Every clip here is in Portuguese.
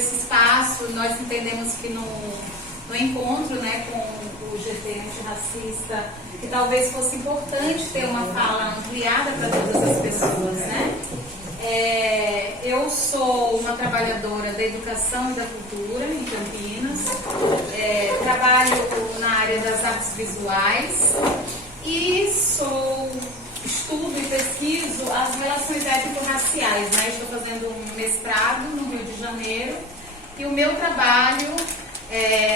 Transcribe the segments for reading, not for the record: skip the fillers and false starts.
esse espaço. Nós entendemos que no encontro, né, com o GT antirracista, que talvez fosse importante ter uma fala ampliada para todas as pessoas, né? Eu sou uma trabalhadora da educação e da cultura em Campinas, trabalho na área das artes visuais e estudo e pesquiso as relações étnico-raciais, né? Estou fazendo um mestrado no Rio de Janeiro e o meu trabalho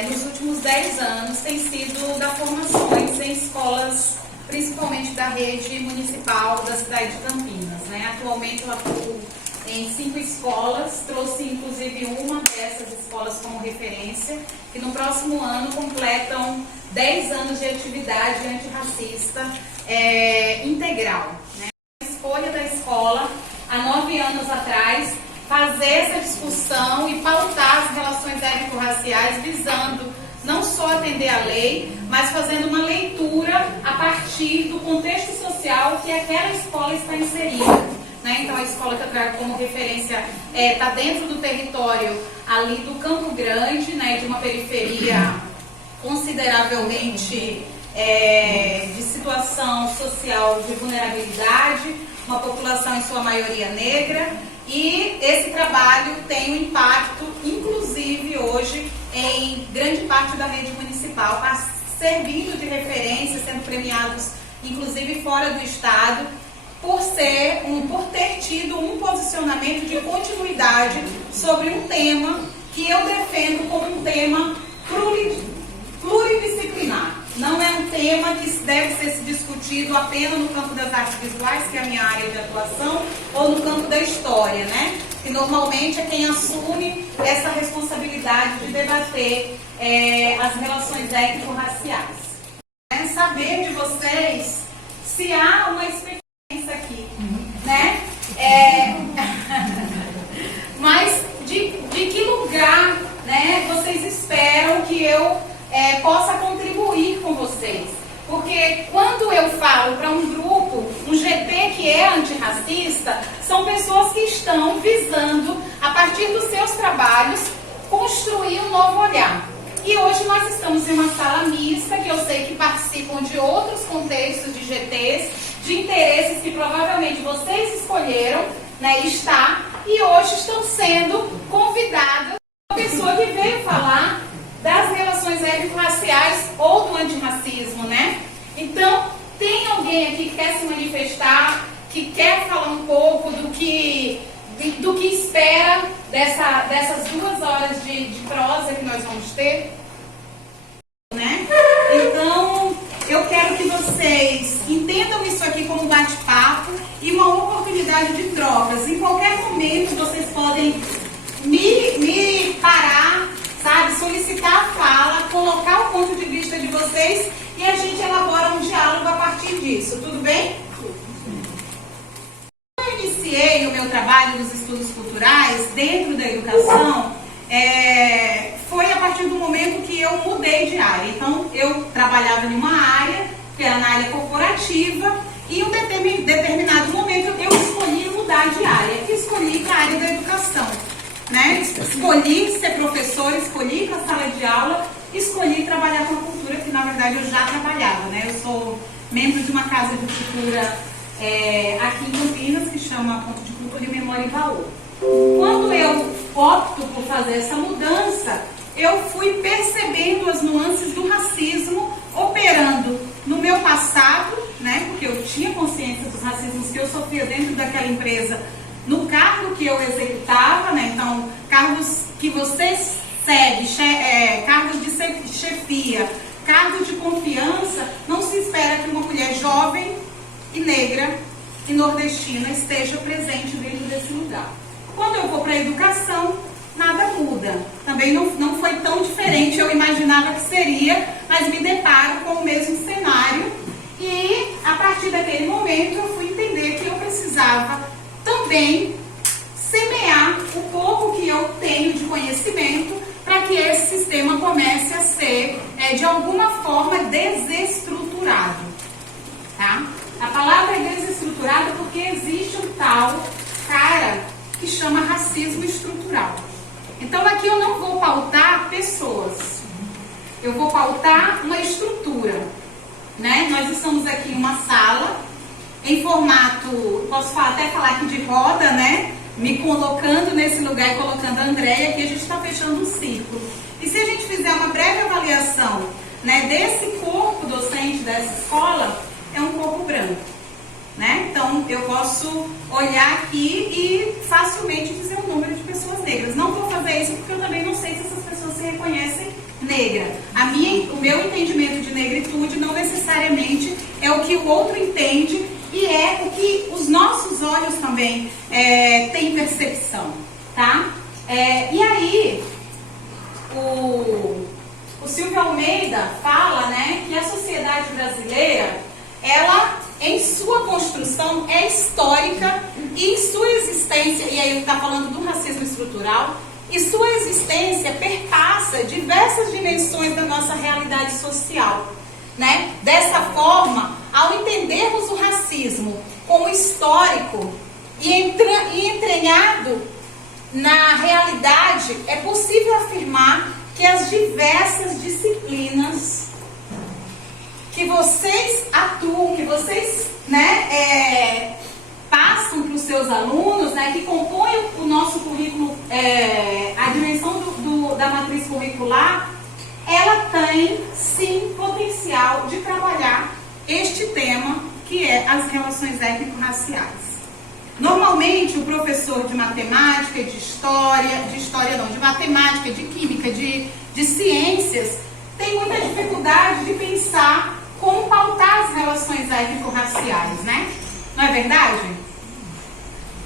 nos últimos 10 anos tem sido dar formações em escolas, principalmente da rede municipal da cidade de Campinas, né? Atualmente eu atuo em 5 escolas, trouxe inclusive uma dessas escolas como referência, que no próximo ano completam 10 anos de atividade antirracista integral, né? A escolha da escola, há 9 anos atrás, fazer essa discussão e pautar as relações étnico-raciais, visando não só atender a lei, mas fazendo uma leitura a partir do contexto social que aquela escola está inserida, né? Então, a escola que eu trago como referência está dentro do território ali do Campo Grande, né, de uma periferia consideravelmente de situação social de vulnerabilidade, uma população em sua maioria negra, e esse trabalho tem um impacto, inclusive hoje, em grande parte da rede municipal, servindo de referência, sendo premiados, inclusive fora do estado, por ter tido um posicionamento de continuidade sobre um tema que eu defendo como um tema pluridisciplinar. Não é um tema que deve ser discutido apenas no campo das artes visuais, que é a minha área de atuação, ou no campo da história, né? Que normalmente é quem assume essa responsabilidade de debater as relações étnico-raciais. Saber de vocês se há uma experiência aqui, né? Mas de que lugar, né, vocês esperam que eu possa contribuir com vocês? Porque quando eu falo para um grupo, um GT que é antirracista, são pessoas que estão visando, a partir dos seus trabalhos, construir um novo olhar. E hoje nós estamos em uma sala mista, que eu sei que participam de outros contextos de GTs, de interesses que provavelmente vocês escolheram, né, e hoje estão sendo convidadas uma pessoa que veio falar das relações étnico-raciais ou do antirracismo, né? Então, tem alguém aqui que quer se manifestar, que quer falar um pouco do que espera dessas 2 horas de prosa que nós vamos ter, né? Então, eu quero que vocês entendam isso aqui como um bate-papo e uma oportunidade de trocas. Em qualquer momento vocês podem me parar, sabe, solicitar a fala, colocar o ponto de vista de vocês e a gente elabora um diálogo a partir disso, tudo bem? Quando eu iniciei o meu trabalho nos estudos culturais, dentro da educação, foi a partir do momento que eu mudei de área. Então, eu trabalhava em uma área, que era na área corporativa, e em um determinado momento eu escolhi mudar de área, e escolhi para a área da educação. Né? Escolhi ser professora, escolhi ir para a sala de aula, escolhi trabalhar com a cultura, que na verdade eu já trabalhava, né? Eu sou membro de uma casa de cultura aqui em Campinas, que chama Ponto de Cultura e Memória e Valor. Quando eu opto por fazer essa mudança, eu fui percebendo as nuances do racismo operando no meu passado, né? Porque eu tinha consciência dos racismos que eu sofria dentro daquela empresa, no cargo que eu executava, né? Então, cargos que você segue, cargos de chefia, cargos de confiança, não se espera que uma mulher jovem e negra e nordestina esteja presente dentro desse lugar. Quando eu vou para a educação, nada muda. Também não foi tão diferente, eu imaginava que seria, mas me deparo com o mesmo cenário. E, a partir daquele momento, eu fui entender que eu precisava também semear o pouco que eu tenho de conhecimento para que esse sistema comece a ser, de alguma forma, desestruturado. Tá? A palavra é desestruturada porque existe um tal cara que chama racismo estrutural. Então aqui eu não vou pautar pessoas, eu vou pautar uma estrutura, né? Nós estamos aqui em uma sala, em formato, posso até falar aqui de roda, né? Me colocando nesse lugar e colocando a Andréia, aqui a gente está fechando um círculo. E se a gente fizer uma breve avaliação, né, desse corpo docente dessa escola, é um corpo branco, né? Então eu posso olhar aqui e facilmente dizer o número de pessoas negras. Não vou fazer isso porque eu também não sei se essas pessoas se reconhecem negra. O meu entendimento de negritude não necessariamente é o que o outro entende e é o que os nossos olhos também têm percepção, tá? E aí, o Silvio Almeida fala, né, que a sociedade brasileira, ela, em sua construção, é histórica e em sua existência, e aí ele está falando do racismo estrutural, e sua existência perpassa diversas dimensões da nossa realidade social, né? Dessa forma, ao entendermos o racismo como histórico e entranhado na realidade, é possível afirmar que as diversas disciplinas que vocês atuam, que vocês, né, passam para os seus alunos, né, que compõem o nosso currículo, a dimensão da matriz curricular, ela tem sim potencial de trabalhar este tema, que é as relações étnico-raciais. Normalmente o professor de matemática, de matemática, de química, de ciências, tem muita dificuldade de pensar como pautar as relações étnico-raciais, né? Não é verdade?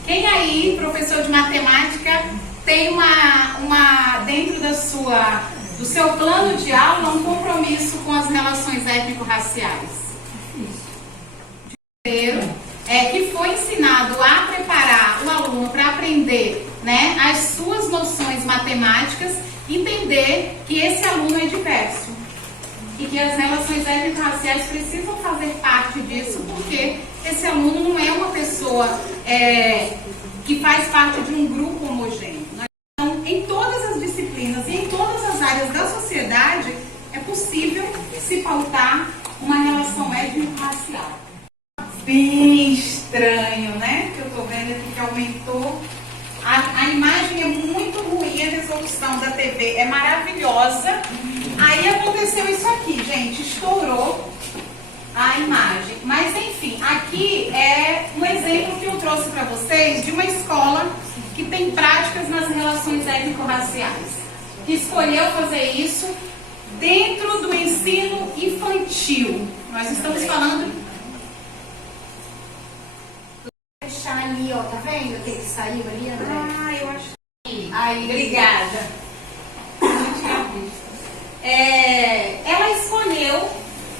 Quem aí, professor de matemática, tem dentro do seu plano de aula um compromisso com as relações étnico-raciais? Que foi ensinado a preparar o aluno para aprender, né, as suas noções matemáticas, entender que esse aluno é diverso e que as relações étnico-raciais precisam fazer parte disso, porque esse aluno não é uma pessoa que faz parte de um grupo homogêneo. Então, em todas as disciplinas e em todas as áreas da sociedade, é possível se pautar uma relação étnico-racial. Bem estranho, né? Que eu tô vendo aqui que aumentou. A imagem é muito ruim, a resolução da TV é maravilhosa. Aí aconteceu isso aqui, gente, estourou a imagem. Mas enfim, aqui é um exemplo que eu trouxe para vocês de uma escola que tem práticas nas relações étnico-raciais, que escolheu fazer isso dentro do ensino infantil. Nós estamos falando... Deixar ali, ó, tá vendo aquele que saiu ali, André? Eu acho que... Aí, obrigada. Não tinha visto. Ela escolheu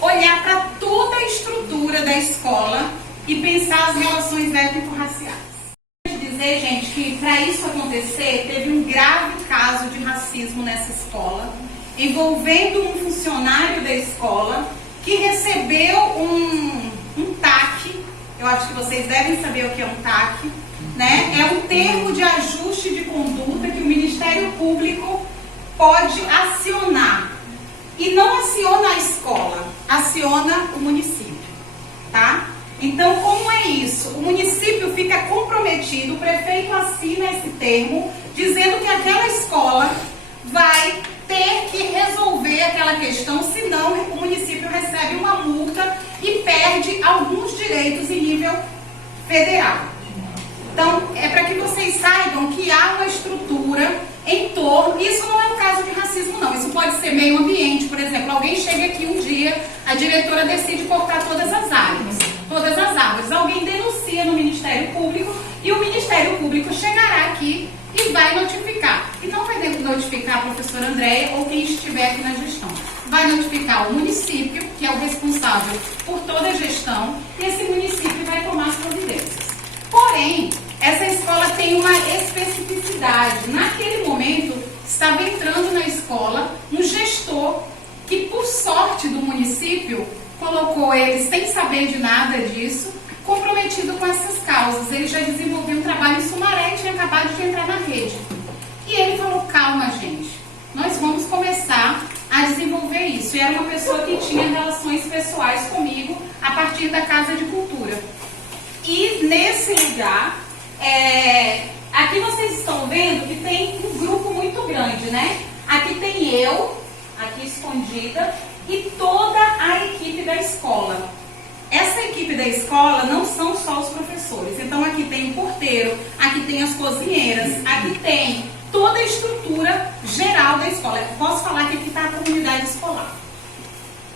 olhar para toda a estrutura da escola e pensar as relações étnico-raciais. Quero dizer, gente, que para isso acontecer, teve um grave caso de racismo nessa escola, envolvendo um funcionário da escola que recebeu um TAC. Eu acho que vocês devem saber o que é um TAC, né? É um termo de ajuste de conduta que o Ministério Público pode acionar. E não aciona a escola, aciona o município, tá? Então, como é isso? O município fica comprometido, o prefeito assina esse termo, dizendo que aquela escola vai ter que resolver aquela questão, senão o município recebe uma multa e perde alguns direitos em nível federal. Então, é para que vocês saibam que há uma estrutura em torno, isso não é um caso de racismo não, isso pode ser meio ambiente, por exemplo, alguém chega aqui um dia, a diretora decide cortar todas as árvores, alguém denuncia no Ministério Público e o Ministério Público chegará aqui e vai notificar. E não vai notificar a professora Andréia ou quem estiver aqui na gestão. Vai notificar o município, que é o responsável por toda a gestão, e esse município vai tomar as providências. Porém, essa escola tem uma especificidade. Naquele momento, estava entrando na escola um gestor que, por sorte do município, colocou ele sem saber de nada disso, comprometido com essas causas. Ele já desenvolveu um trabalho em Sumaré e tinha acabado de entrar na rede. E ele falou, calma, nós vamos começar a desenvolver isso. E era uma pessoa que tinha relações pessoais comigo a partir da Casa de Cultura. E nesse lugar, aqui vocês estão vendo que tem um grupo muito grande, né? Aqui tem eu, aqui escondida, e toda a equipe da escola. Essa equipe da escola não são só os professores. Então aqui tem o porteiro, aqui tem as cozinheiras, aqui tem toda a estrutura geral da escola. Eu posso falar que aqui está a comunidade escolar.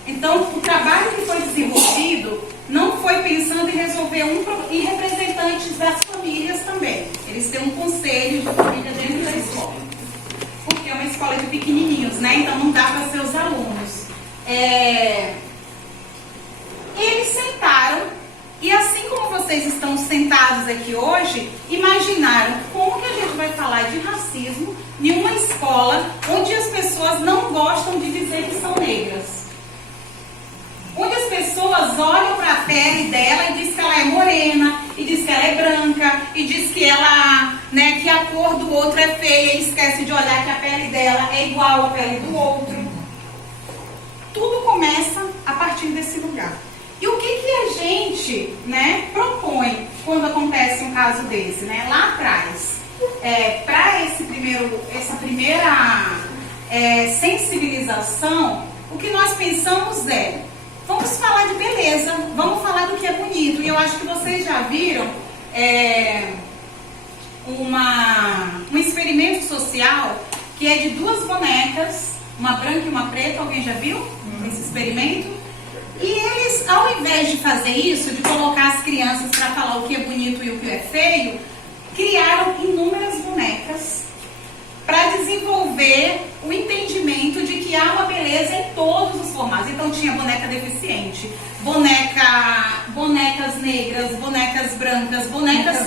Então o trabalho que foi desenvolvido não foi pensando em resolver e representantes das famílias também. Eles têm um conselho de família dentro da escola. Porque é uma escola de pequenininhos, né? Então não dá para ser os alunos. Eles sentaram e, assim como vocês estão sentados aqui hoje, imaginaram como que a gente vai falar de racismo em uma escola onde as pessoas não gostam de dizer que são negras. Onde as pessoas olham para a pele dela e diz que ela é morena, e diz que ela é branca, e diz que ela, né, que a cor do outro é feia e esquece de olhar que a pele dela é igual à pele do outro. Tudo começa a partir desse lugar. E o que a gente, né, propõe quando acontece um caso desse, né? Lá atrás, para essa primeira sensibilização, o que nós pensamos vamos falar de beleza, vamos falar do que é bonito. E eu acho que vocês já viram um experimento social que é de duas bonecas, uma branca e uma preta. Alguém já viu esse experimento? E eles, ao invés de fazer isso, de colocar as crianças para falar o que é bonito e o que é feio, criaram inúmeras bonecas para desenvolver o entendimento de que há uma beleza em todos os formatos. Então tinha boneca deficiente, bonecas negras, bonecas brancas, bonecas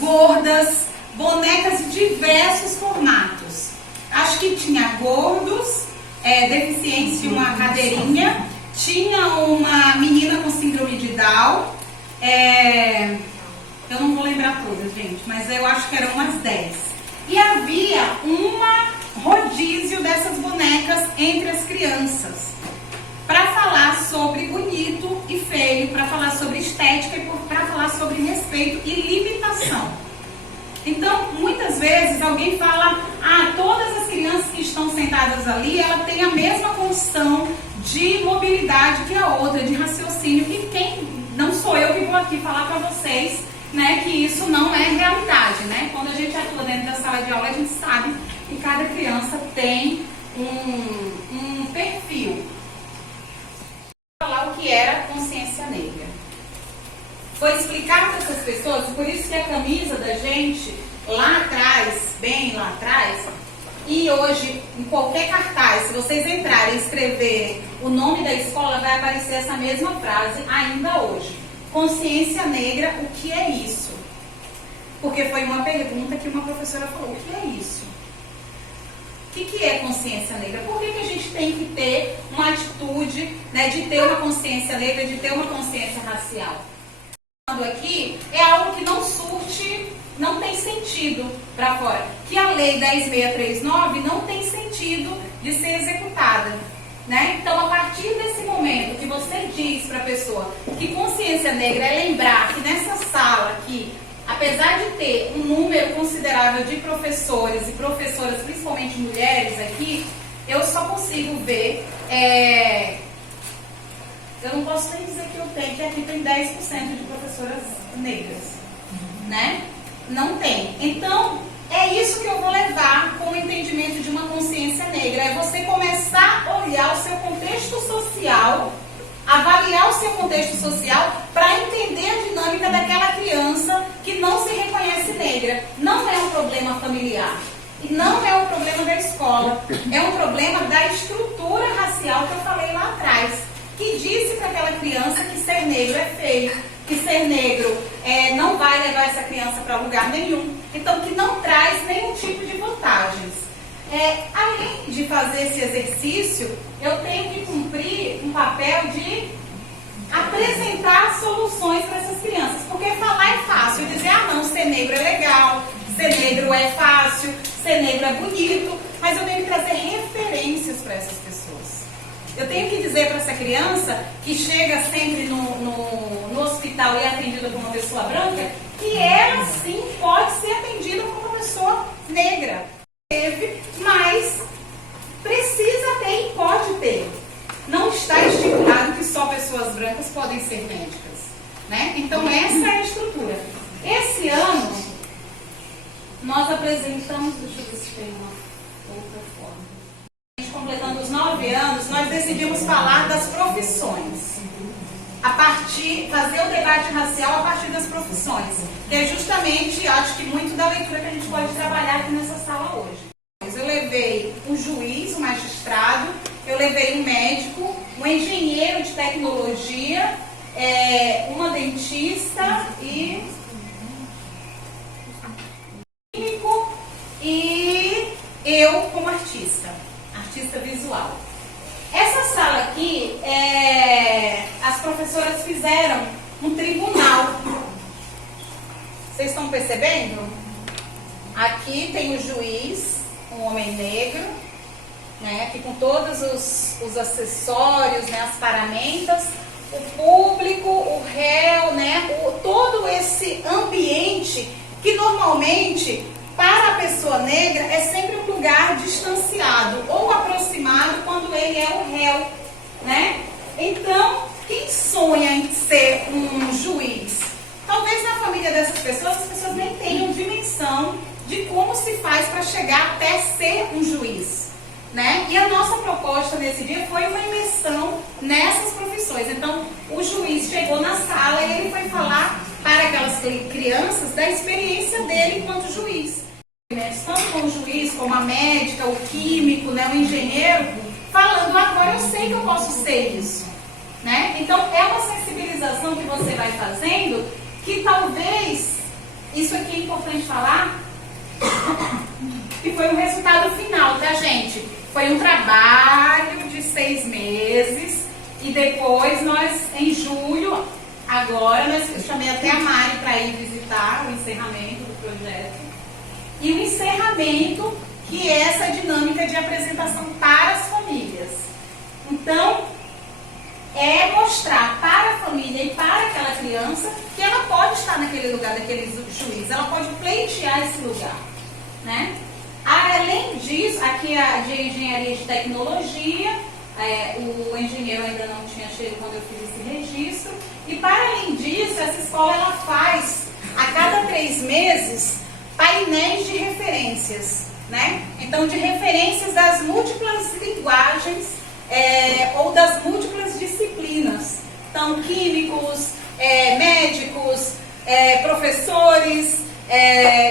gordas, bonecas de diversos formatos. Acho que tinha gordos, deficientes de uma cadeirinha, tinha uma menina com síndrome de Down, eu não vou lembrar todas, gente, mas eu acho que eram umas 10. E havia uma rodízio dessas bonecas entre as crianças, para falar sobre bonito e feio, para falar sobre estética e para falar sobre respeito e limitação. Então, muitas vezes alguém fala, todas as crianças que estão sentadas ali, ela tem a mesma condição de mobilidade que a outra, de raciocínio, que não sou eu que vou aqui falar para vocês, né, que isso não é realidade, né? Quando a gente atua dentro da sala de aula, a gente sabe que cada criança tem um perfil. Vou falar o que era consciência negra. Foi explicar para essas pessoas, por isso que a camisa da gente, lá atrás, bem lá atrás, e hoje, em qualquer cartaz, se vocês entrarem e escrever o nome da escola, vai aparecer essa mesma frase ainda hoje. Consciência negra, o que é isso? Porque foi uma pergunta que uma professora falou, o que é isso? O que é consciência negra? Por que a gente tem que ter uma atitude, né, de ter uma consciência negra, de ter uma consciência racial? Aqui é algo que não tem sentido para fora. Que a lei 10.639 não tem sentido de ser executada, né? Então, a partir desse momento que você diz para a pessoa que consciência negra é lembrar que nessa sala aqui, apesar de ter um número considerável de professores e professoras, principalmente mulheres aqui, eu só consigo ver, eu não posso nem dizer que eu tenho, que aqui tem 10% de professoras negras, né? Não tem. Então, é isso que eu vou levar com o entendimento de uma consciência negra. É você começar a olhar o seu contexto social, avaliar o seu contexto social para entender a dinâmica daquela criança que não se reconhece negra. Não é um problema familiar. E não é um problema da escola. É um problema da estrutura racial que eu falei lá atrás, que disse para aquela criança que ser negro é feio, que ser negro não vai levar essa criança para lugar nenhum. Então, que não traz nenhum tipo de vantagens. Além de fazer esse exercício, eu tenho que cumprir um papel de apresentar soluções para essas crianças. Porque falar é fácil, dizer, não, ser negro é legal, ser negro é fácil, ser negro é bonito, mas eu tenho que trazer Eu tenho que dizer para essa criança que chega sempre no hospital e é atendida por uma pessoa branca, que ela sim pode ser atendida por uma pessoa negra. Mas precisa ter e pode ter. Não está estipulado que só pessoas brancas podem ser médicas, né? Então essa é a estrutura. Esse ano nós apresentamos, deixa eu ver se tem uma outra forma. Completando os 9 anos, nós decidimos falar das profissões. Fazer o debate racial a partir das profissões. Que é justamente, acho que muito da leitura que a gente pode trabalhar aqui nessa sala hoje. Eu levei um juiz, um magistrado, eu levei um médico, um engenheiro de tecnologia, uma dentista e químico e eu como artista visual. Essa sala aqui, as professoras fizeram um tribunal. Vocês estão percebendo? Aqui tem o juiz, um homem negro, né, aqui com todos os acessórios, né, as paramentas, o público, o réu, né, todo esse ambiente que normalmente para a pessoa negra é sempre um lugar distanciado ou aproximado quando ele é o réu, né? Então, quem sonha em ser um juiz? Talvez na família dessas pessoas, as pessoas nem tenham dimensão de como se faz para chegar até ser um juiz, né? E a nossa proposta nesse dia foi uma imersão nessas profissões. Então, o juiz chegou na sala e ele foi falar para aquelas crianças da experiência dele enquanto juiz. Tanto como o juiz, como a médica, o químico, né, o engenheiro, falando, agora eu sei que eu posso ser isso, né? Então, é uma sensibilização que você vai fazendo, que talvez, isso aqui é importante falar, que foi um resultado final, tá, gente? Foi um trabalho de 6 meses, e depois nós, em julho, agora, eu chamei até a Mari para ir visitar o encerramento do projeto. E o encerramento, que é essa dinâmica de apresentação para as famílias. Então, é mostrar para a família e para aquela criança que ela pode estar naquele lugar daquele juiz, ela pode pleitear esse lugar, né? Além disso, aqui a de engenharia de tecnologia, o engenheiro ainda não tinha chego quando eu fiz esse registro, e para além disso, essa escola ela faz, a cada 3 meses, painéis de referências, né? Então, de referências das múltiplas linguagens ou das múltiplas disciplinas. Então, químicos, médicos, professores,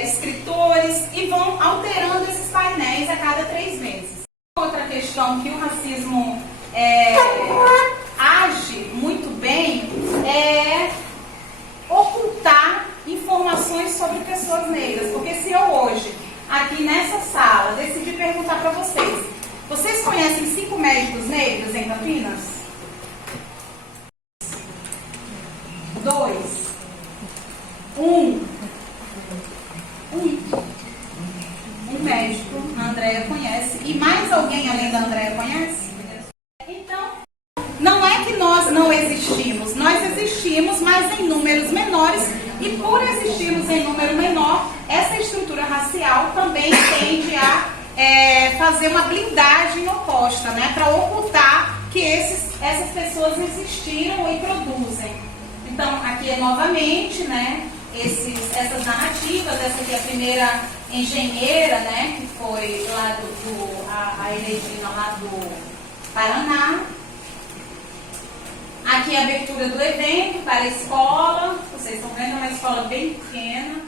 escritores, e vão alterando esses painéis a cada 3 meses. Outra questão que o racismo age muito bem é ocultar informações sobre pessoas negras, porque se eu hoje, aqui nessa sala, decidir perguntar para vocês, vocês conhecem 5 médicos negros em Campinas? 2. 1. Um médico, a Andréia conhece, e mais alguém além da Andréia conhece? Então, não é que nós não existimos, nós existimos, mas em números menores, e por existirmos em número menor, essa estrutura racial também tende a fazer uma blindagem oposta, né, para ocultar que essas pessoas existiram e produzem. Então, aqui é novamente, né, essas narrativas, essa aqui é a primeira engenheira, né, que foi lá a Elegina lá do Paraná. Aqui é a abertura do evento para a escola. Vocês estão vendo, é uma escola bem pequena.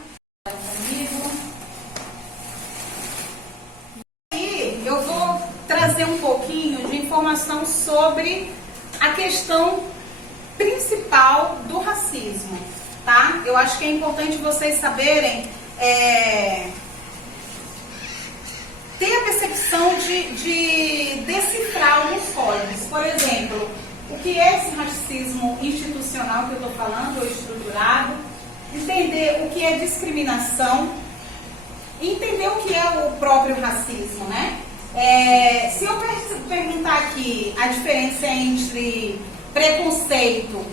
Comigo. E eu vou trazer um pouquinho de informação sobre a questão principal do racismo, tá? Eu acho que é importante vocês saberem ter a percepção de decifrar alguns códigos. Por exemplo, o que é esse racismo institucional que eu estou falando, ou estruturado, entender o que é discriminação, entender o que é o próprio racismo, né? Se eu perguntar aqui a diferença entre preconceito,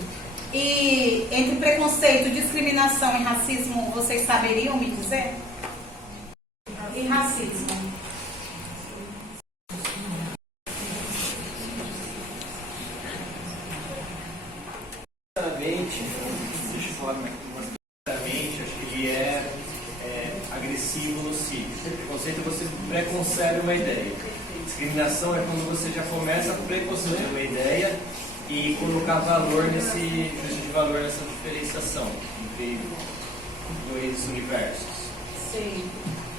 discriminação e racismo, vocês saberiam me dizer? E racismo? Acho que ele é agressivo no si. Preconceito é você preconcebe uma ideia. Discriminação é quando você já começa a preconceber uma ideia e colocar valor nessa diferenciação entre dois universos. Sim.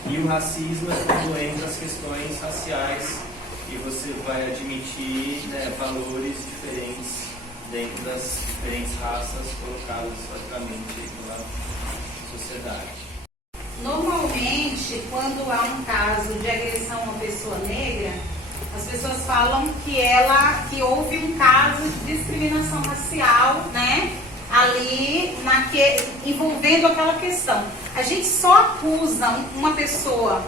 E o racismo é quando entra as questões raciais e você vai admitir, né, valores diferentes dentro das diferentes raças colocadas historicamente na sociedade. Normalmente, quando há um caso de agressão a uma pessoa negra, as pessoas falam que houve um caso de discriminação racial, né? Ali envolvendo aquela questão. A gente só acusa uma pessoa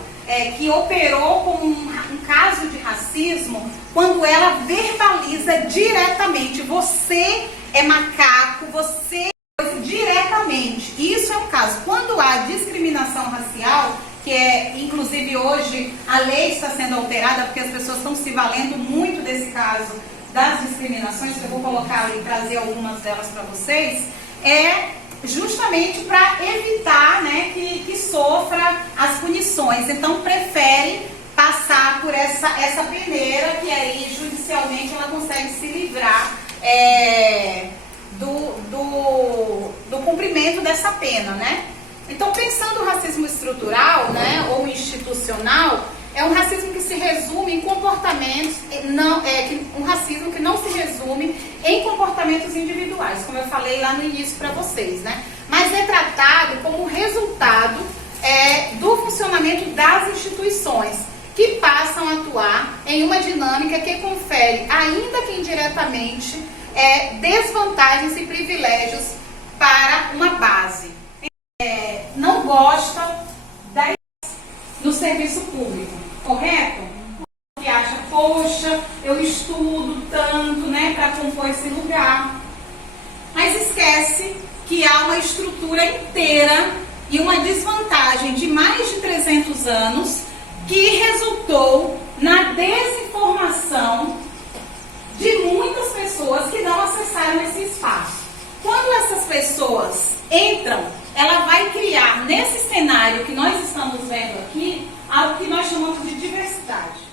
que operou como um caso de racismo quando ela verbaliza diretamente: você é macaco, você é diretamente. Isso é um caso. Quando há discriminação racial, que inclusive hoje a lei está sendo alterada porque as pessoas estão se valendo muito desse caso das discriminações, que eu vou colocar ali, trazer algumas delas para vocês, é justamente para evitar, né, que sofra as punições. Então prefere passar por essa peneira, que aí judicialmente ela consegue se livrar do cumprimento dessa pena, né? Então, pensando o racismo estrutural, né, ou institucional, é um racismo que se resume em comportamentos, um racismo que não se resume em comportamentos individuais, como eu falei lá no início para vocês, né? Mas é tratado como resultado do funcionamento das instituições, que passam a atuar em uma dinâmica que confere, ainda que indiretamente, desvantagens e privilégios para uma base. Não gosta no serviço público, correto? Que acha, poxa, eu estudo tanto, né, para compor esse lugar. Mas esquece que há uma estrutura inteira e uma desvantagem de mais de 300 anos que resultou na desinformação de muitas pessoas que não acessaram esse espaço. Quando essas pessoas entram, ela vai criar, nesse cenário que nós estamos vendo aqui, algo que nós chamamos de diversidade.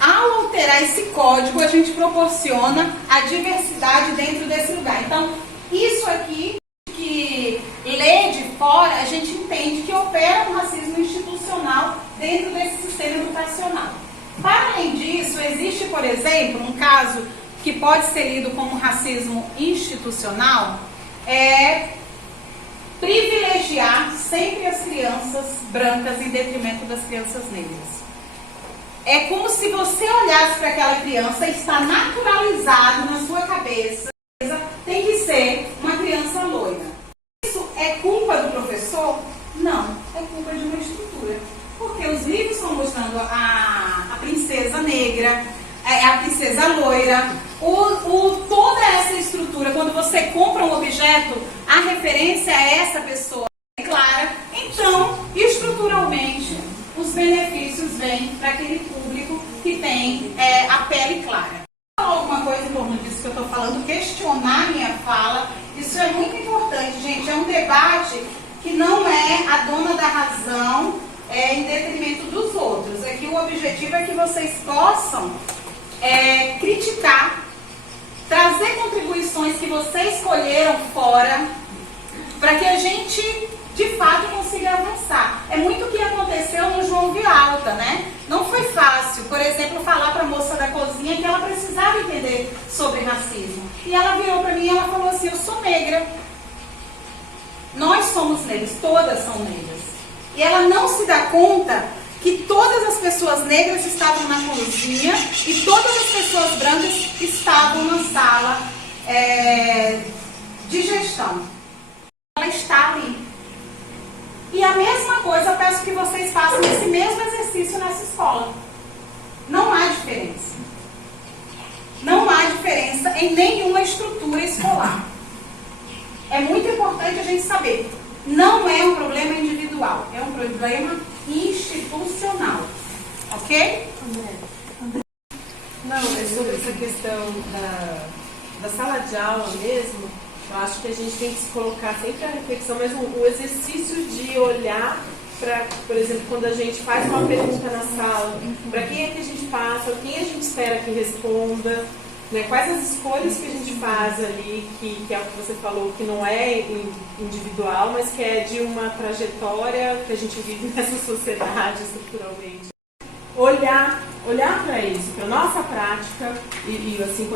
Ao alterar esse código, a gente proporciona a diversidade dentro desse lugar. Então, isso aqui, que lê de fora, a gente entende que opera um racismo institucional dentro desse sistema educacional. Para além disso, existe, por exemplo, um caso que pode ser lido como racismo institucional, privilegiar sempre as crianças brancas em detrimento das crianças negras. É como se você olhasse para aquela criança e está naturalizado na sua cabeça, tem que ser uma criança loira. Isso é culpa do professor? Não, é culpa de uma estrutura. Porque os livros estão mostrando a princesa negra, a princesa loira, toda essa estrutura. Quando você compra um objeto, a referência é essa pessoa clara. Então, estruturalmente, os benefícios vêm para aquele público que tem a pele clara. Vou falar alguma coisa em torno disso que eu estou falando, questionar minha fala. Isso é muito importante, gente. É um debate que não é a dona da razão em detrimento dos outros. É que o objetivo é que vocês possam criticar, trazer contribuições que vocês escolheram fora, para que a gente, de fato, consiga avançar. É muito o que aconteceu no João Vialta, né? Não foi fácil, por exemplo, falar para a moça da cozinha que ela precisava entender sobre racismo. E ela virou para mim e ela falou assim: eu sou negra. Nós somos negros, todas são negras. E ela não se dá conta que todas as pessoas negras estavam na cozinha e todas as pessoas brancas estavam na sala de gestão. Ela está ali. E a mesma coisa eu peço que vocês façam esse mesmo exercício nessa escola. em nenhuma estrutura escolar. É muito importante a gente saber. Não é um problema individual, é um problema institucional. Ok? Não, é sobre essa questão da sala de aula mesmo. Eu acho que a gente tem que se colocar sempre a reflexão, mas o exercício de olhar para, por exemplo, quando a gente faz uma pergunta na sala, para quem é que a gente passa, quem a gente espera que responda, né? Quais as escolhas que a gente faz ali, que é o que você falou, que não é individual, mas que é de uma trajetória que a gente vive nessa sociedade estruturalmente. Olhar para isso, para nossa prática e assim,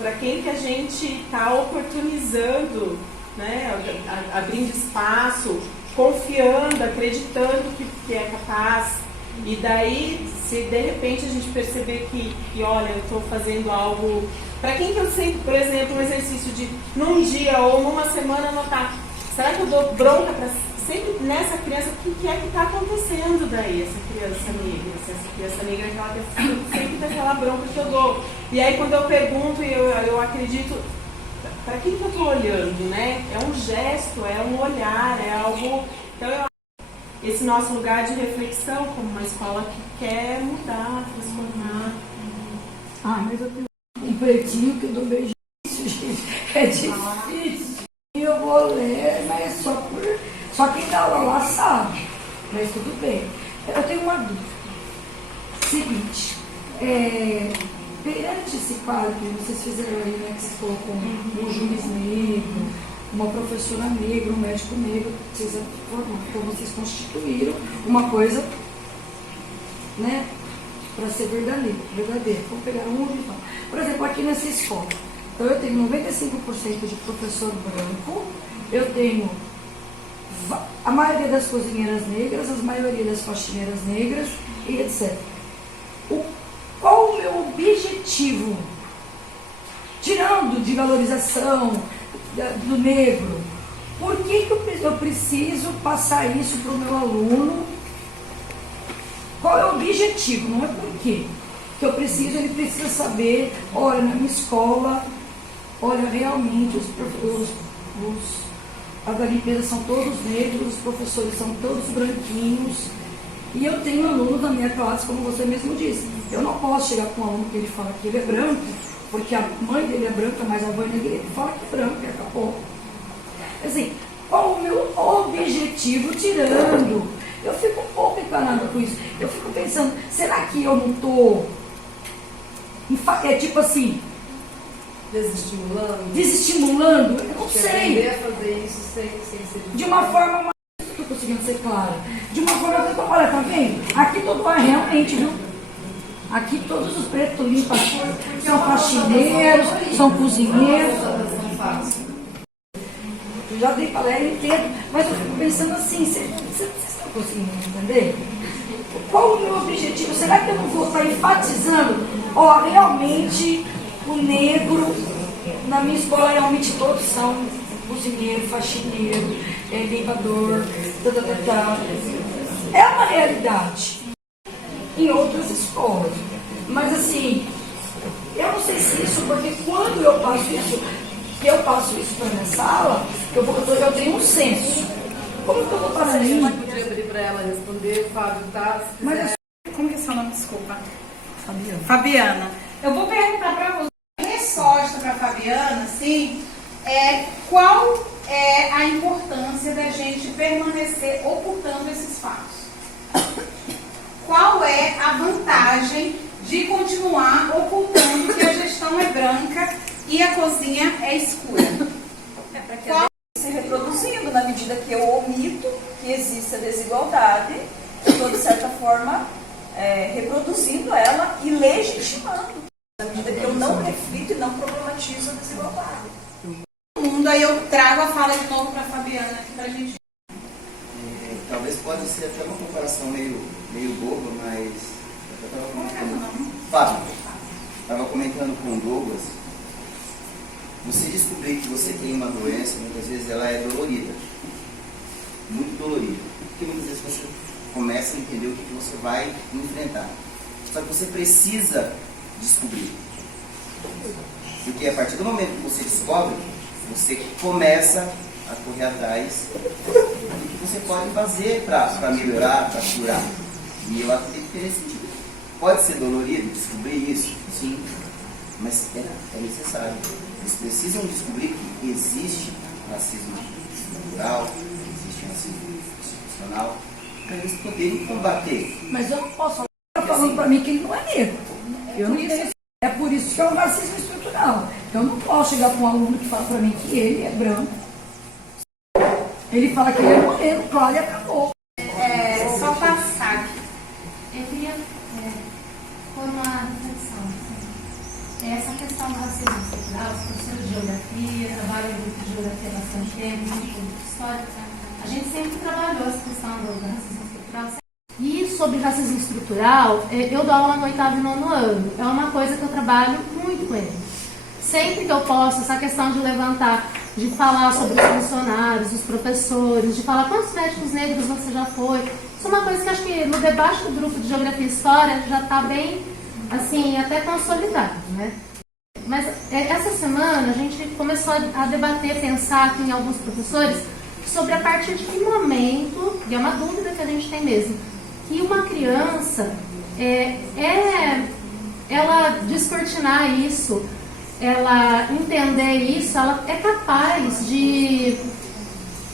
para quem que a gente está oportunizando, né, abrindo espaço, confiando, acreditando que é capaz. E daí, se de repente a gente perceber que olha, eu estou fazendo algo... Para quem que eu sei, por exemplo, um exercício de num dia ou numa semana anotar, será que eu dou bronca para sempre nessa criança? O que é que está acontecendo daí, essa criança negra? Se essa criança negra é aquela que sempre tem aquela bronca que eu dou. E aí quando eu pergunto, eu acredito, para quem que eu estou olhando, né? É um gesto, é um olhar, é algo... Então, esse nosso lugar de reflexão como uma escola que quer mudar, transformar. Mas eu tenho um pretinho que eu dou beijo, gente. É difícil. Eu vou ler, mas só quem dá aula lá sabe. Mas tudo bem. Eu tenho uma dúvida. Seguinte, perante esse quadro que vocês fizeram aí, né, que você colocou um juiz negro, uma professora negra, um médico negro, vocês formaram, então vocês constituíram uma coisa, né, para ser verdadeira. Vamos pegar um e tal. Por exemplo, aqui nessa escola, então eu tenho 95% de professor branco, eu tenho a maioria das cozinheiras negras, a maioria das faxineiras negras e etc. Qual o meu objetivo? Tirando de valorização do negro, por que eu preciso passar isso para o meu aluno? Qual é o objetivo? Não é por quê que eu preciso, ele precisa saber, olha, na minha escola, olha, realmente as da limpeza são todos negros, os professores são todos branquinhos, e eu tenho alunos da minha classe, como você mesmo disse. Eu não posso chegar com um aluno que ele fala que ele é branco, porque a mãe dele é branca, mas a avó dele fala que é branco e acabou. Assim, qual o meu objetivo tirando? Eu fico um pouco encanado com isso. Eu fico pensando, será que eu não estou... tipo assim... Desestimulando? Eu não sei. A fazer isso sem ser... De uma forma mais... Eu estou conseguindo ser clara. De uma forma... Olha, tá vendo? Aqui todo é realmente, viu? Aqui todos os pretos limpos são faxineiros, são cozinheiros. Eu já dei palestra inteira, mas eu fico pensando assim, vocês estão conseguindo entender? Qual o meu objetivo? Será que eu não vou estar enfatizando? Realmente o negro, na minha escola realmente todos são cozinheiro, faxineiro, limpador, É uma realidade em outras escolas. Mas assim, eu não sei se isso, porque quando eu passo isso para minha sala, eu tenho um senso. Como que eu vou parar A isso? gente podia abrir para ela responder, Fábio, tá? Como que é seu nome? Desculpa. Fabiana. Fabiana. Eu vou perguntar para você, a resposta para Fabiana, assim, qual é a importância da gente permanecer ocultando esses fatos? Qual é a vantagem de continuar ocultando que a gestão é branca e a cozinha é escura? Para que a gente se reproduzindo, na medida que eu omito que existe a desigualdade, eu estou, de certa forma, reproduzindo ela e legitimando, na medida que eu não reflito e não problematizo a desigualdade. Aí eu trago a fala de novo para a Fabiana aqui para a gente. Talvez pode ser até uma comparação meio boba, mas Fábio, estava comentando com o Douglas. Você descobrir que você tem uma doença, muitas vezes ela é dolorida, muito dolorida, porque muitas vezes você começa a entender o que você vai enfrentar. Só que você precisa descobrir. Porque a partir do momento que você descobre, você começa a correr atrás do que você pode fazer para melhorar, para curar. E eu acredito que nesse sentido pode ser dolorido descobrir isso, sim, mas é necessário. Eles precisam descobrir que existe racismo estrutural, existe racismo institucional, para eles poderem combater. Mas eu não posso falar, tá falando para mim que ele não é negro. Eu não tenho. É por isso que é um racismo estrutural. Eu não posso chegar com um aluno que fala para mim que ele é branco. Ele fala que ele é moreno, claro, e acabou. Só passar. Eu queria pôr uma reflexão. Essa questão do racismo estrutural, os professores de geografia, trabalho em grupo de geografia há bastante tempo, muito de história, a gente sempre trabalhou essa questão do racismo estrutural. E sobre racismo estrutural, eu dou aula no 8º e 9º ano. É uma coisa que eu trabalho muito com ele. Sempre que eu posso, essa questão de levantar, de falar sobre os funcionários, os professores, de falar quantos médicos negros você já foi. Isso é uma coisa que acho que no debate do grupo de Geografia e História já está bem, assim, até consolidado, né? Mas essa semana a gente começou a debater, pensar aqui em alguns professores sobre a partir de que momento, e é uma dúvida que a gente tem mesmo, que uma criança, ela descortinar isso, ela entender isso, ela é capaz de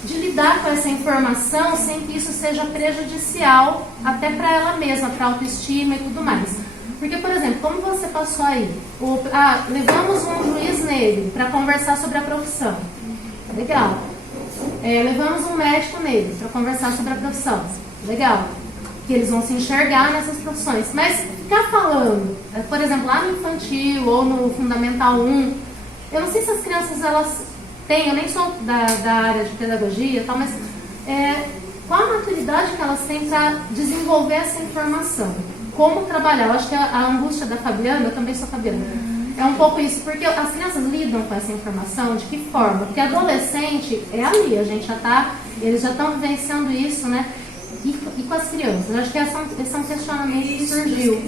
lidar com essa informação sem que isso seja prejudicial até para ela mesma, para a autoestima e tudo mais. Porque, por exemplo, como você passou aí, levamos um juiz negro para conversar sobre a profissão. Legal. Levamos um médico negro para conversar sobre a profissão. Legal. Que eles vão se enxergar nessas profissões. Mas ficar falando, por exemplo, lá no infantil ou no Fundamental 1, eu não sei se as crianças elas têm, eu nem sou da área de pedagogia, tal, mas qual a maturidade que elas têm para desenvolver essa informação? Como trabalhar? Eu acho que a angústia da Fabiana, eu também sou Fabiana, é um pouco isso, porque as crianças lidam com essa informação de que forma? Porque adolescente é ali, eles já estão vivenciando isso, né? E com as crianças? Eu acho que esse é um questionamento que surgiu.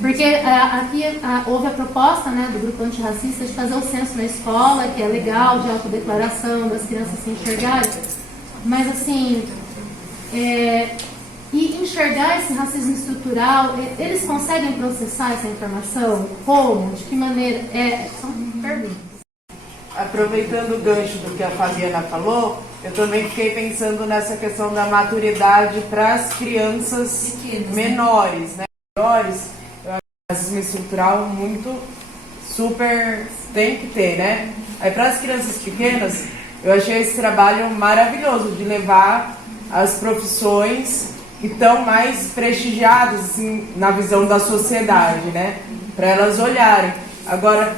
Porque aqui houve a proposta, né, do grupo antirracista de fazer o censo na escola, que é legal, de autodeclaração, das crianças se enxergarem. Mas, assim, e enxergar esse racismo estrutural, eles conseguem processar essa informação? Como? De que maneira? São perguntas. Aproveitando o gancho do que a Fabiana falou, eu também fiquei pensando nessa questão da maturidade para as crianças menores, né? Menores, eu acho que racismo estrutural muito super tem que ter, né? Aí para as crianças pequenas, eu achei esse trabalho maravilhoso de levar as profissões que estão mais prestigiadas assim, na visão da sociedade, né? Para elas olharem. Agora,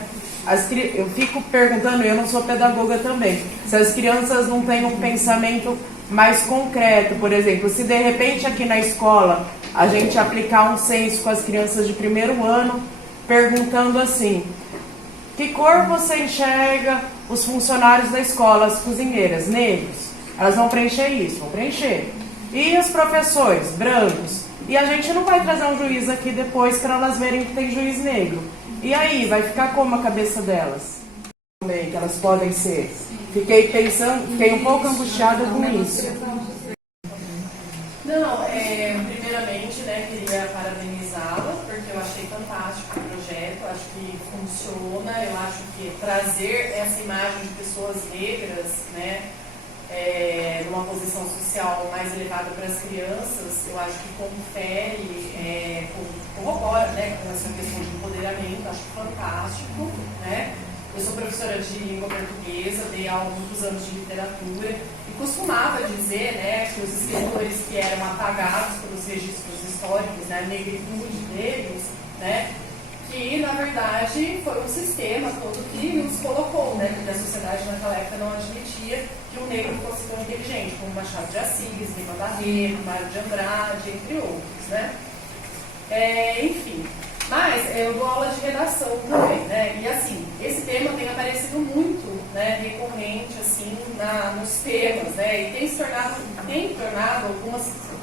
eu fico perguntando, eu não sou pedagoga também, se as crianças não têm um pensamento mais concreto, por exemplo, se de repente aqui na escola a gente aplicar um censo com as crianças de 1º ano, perguntando assim, que cor você enxerga os funcionários da escola, as cozinheiras, negros? Elas vão preencher isso, vão preencher. E os professores, brancos? E a gente não vai trazer um juiz aqui depois para elas verem que tem juiz negro. E aí, vai ficar como a cabeça delas? Também, que elas podem ser. Fiquei um pouco angustiada com isso. Não, primeiramente, né, queria parabenizá-la, porque eu achei fantástico o projeto, eu acho que funciona, eu acho que trazer essa imagem de pessoas negras, né, numa posição social mais elevada para as crianças, eu acho que confere, corrobora, né, com essa questão de empoderamento, acho fantástico, né. Eu sou professora de língua portuguesa, dei aula há muitos anos de literatura e costumava dizer, né, que os escritores que eram apagados pelos registros históricos, né, a negritude deles, né, que na verdade foi um sistema todo que nos colocou, né, porque a sociedade naquela época não admitia que o negro fosse tão inteligente, como Machado de Assis, Lima Barreto, Mário de Andrade, entre outros, né. Enfim, mas eu dou aula de redação também, né, e assim, esse tema tem aparecido muito, né, recorrente, assim, nos temas, né, e tem tornado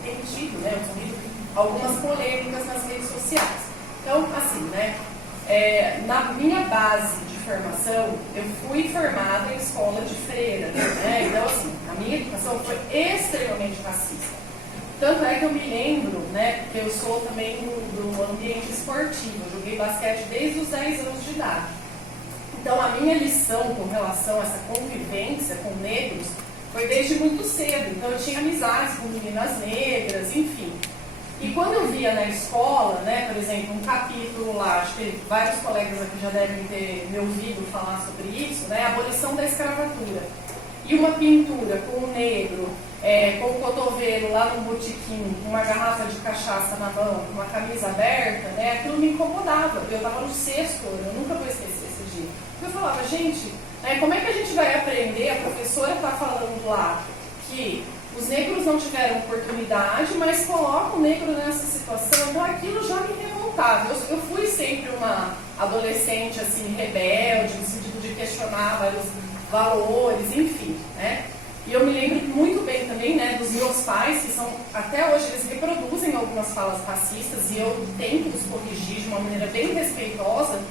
tem tido, né, algumas polêmicas nas redes sociais. Então, assim, né, na minha base de formação, eu fui formada em escola de freira, né? Então, assim, a minha educação foi extremamente racista. Tanto é que eu me lembro, né, que eu sou também do ambiente esportivo, eu joguei basquete desde os 10 anos de idade. Então, a minha lição com relação a essa convivência com negros foi desde muito cedo. Então, eu tinha amizades com meninas negras, enfim. E quando eu via na escola, né, por exemplo, um capítulo lá, acho que vários colegas aqui já devem ter me ouvido falar sobre isso, né, a abolição da escravatura. E uma pintura com um negro, com o cotovelo lá no botequim, com uma garrafa de cachaça na mão, com uma camisa aberta, né, aquilo me incomodava. Eu estava no 6º ano, eu nunca vou esquecer esse dia. Eu falava, gente, como é que a gente vai aprender? A professora está falando lá que os negros não tiveram oportunidade, mas colocam o negro nessa situação, então aquilo já me revoltava. Eu fui sempre uma adolescente assim, rebelde, no sentido de questionar vários valores, enfim, né? E eu me lembro muito bem também, né, dos meus pais, que são, até hoje, eles reproduzem algumas falas racistas e eu tento os corrigir de uma maneira bem respeitosa,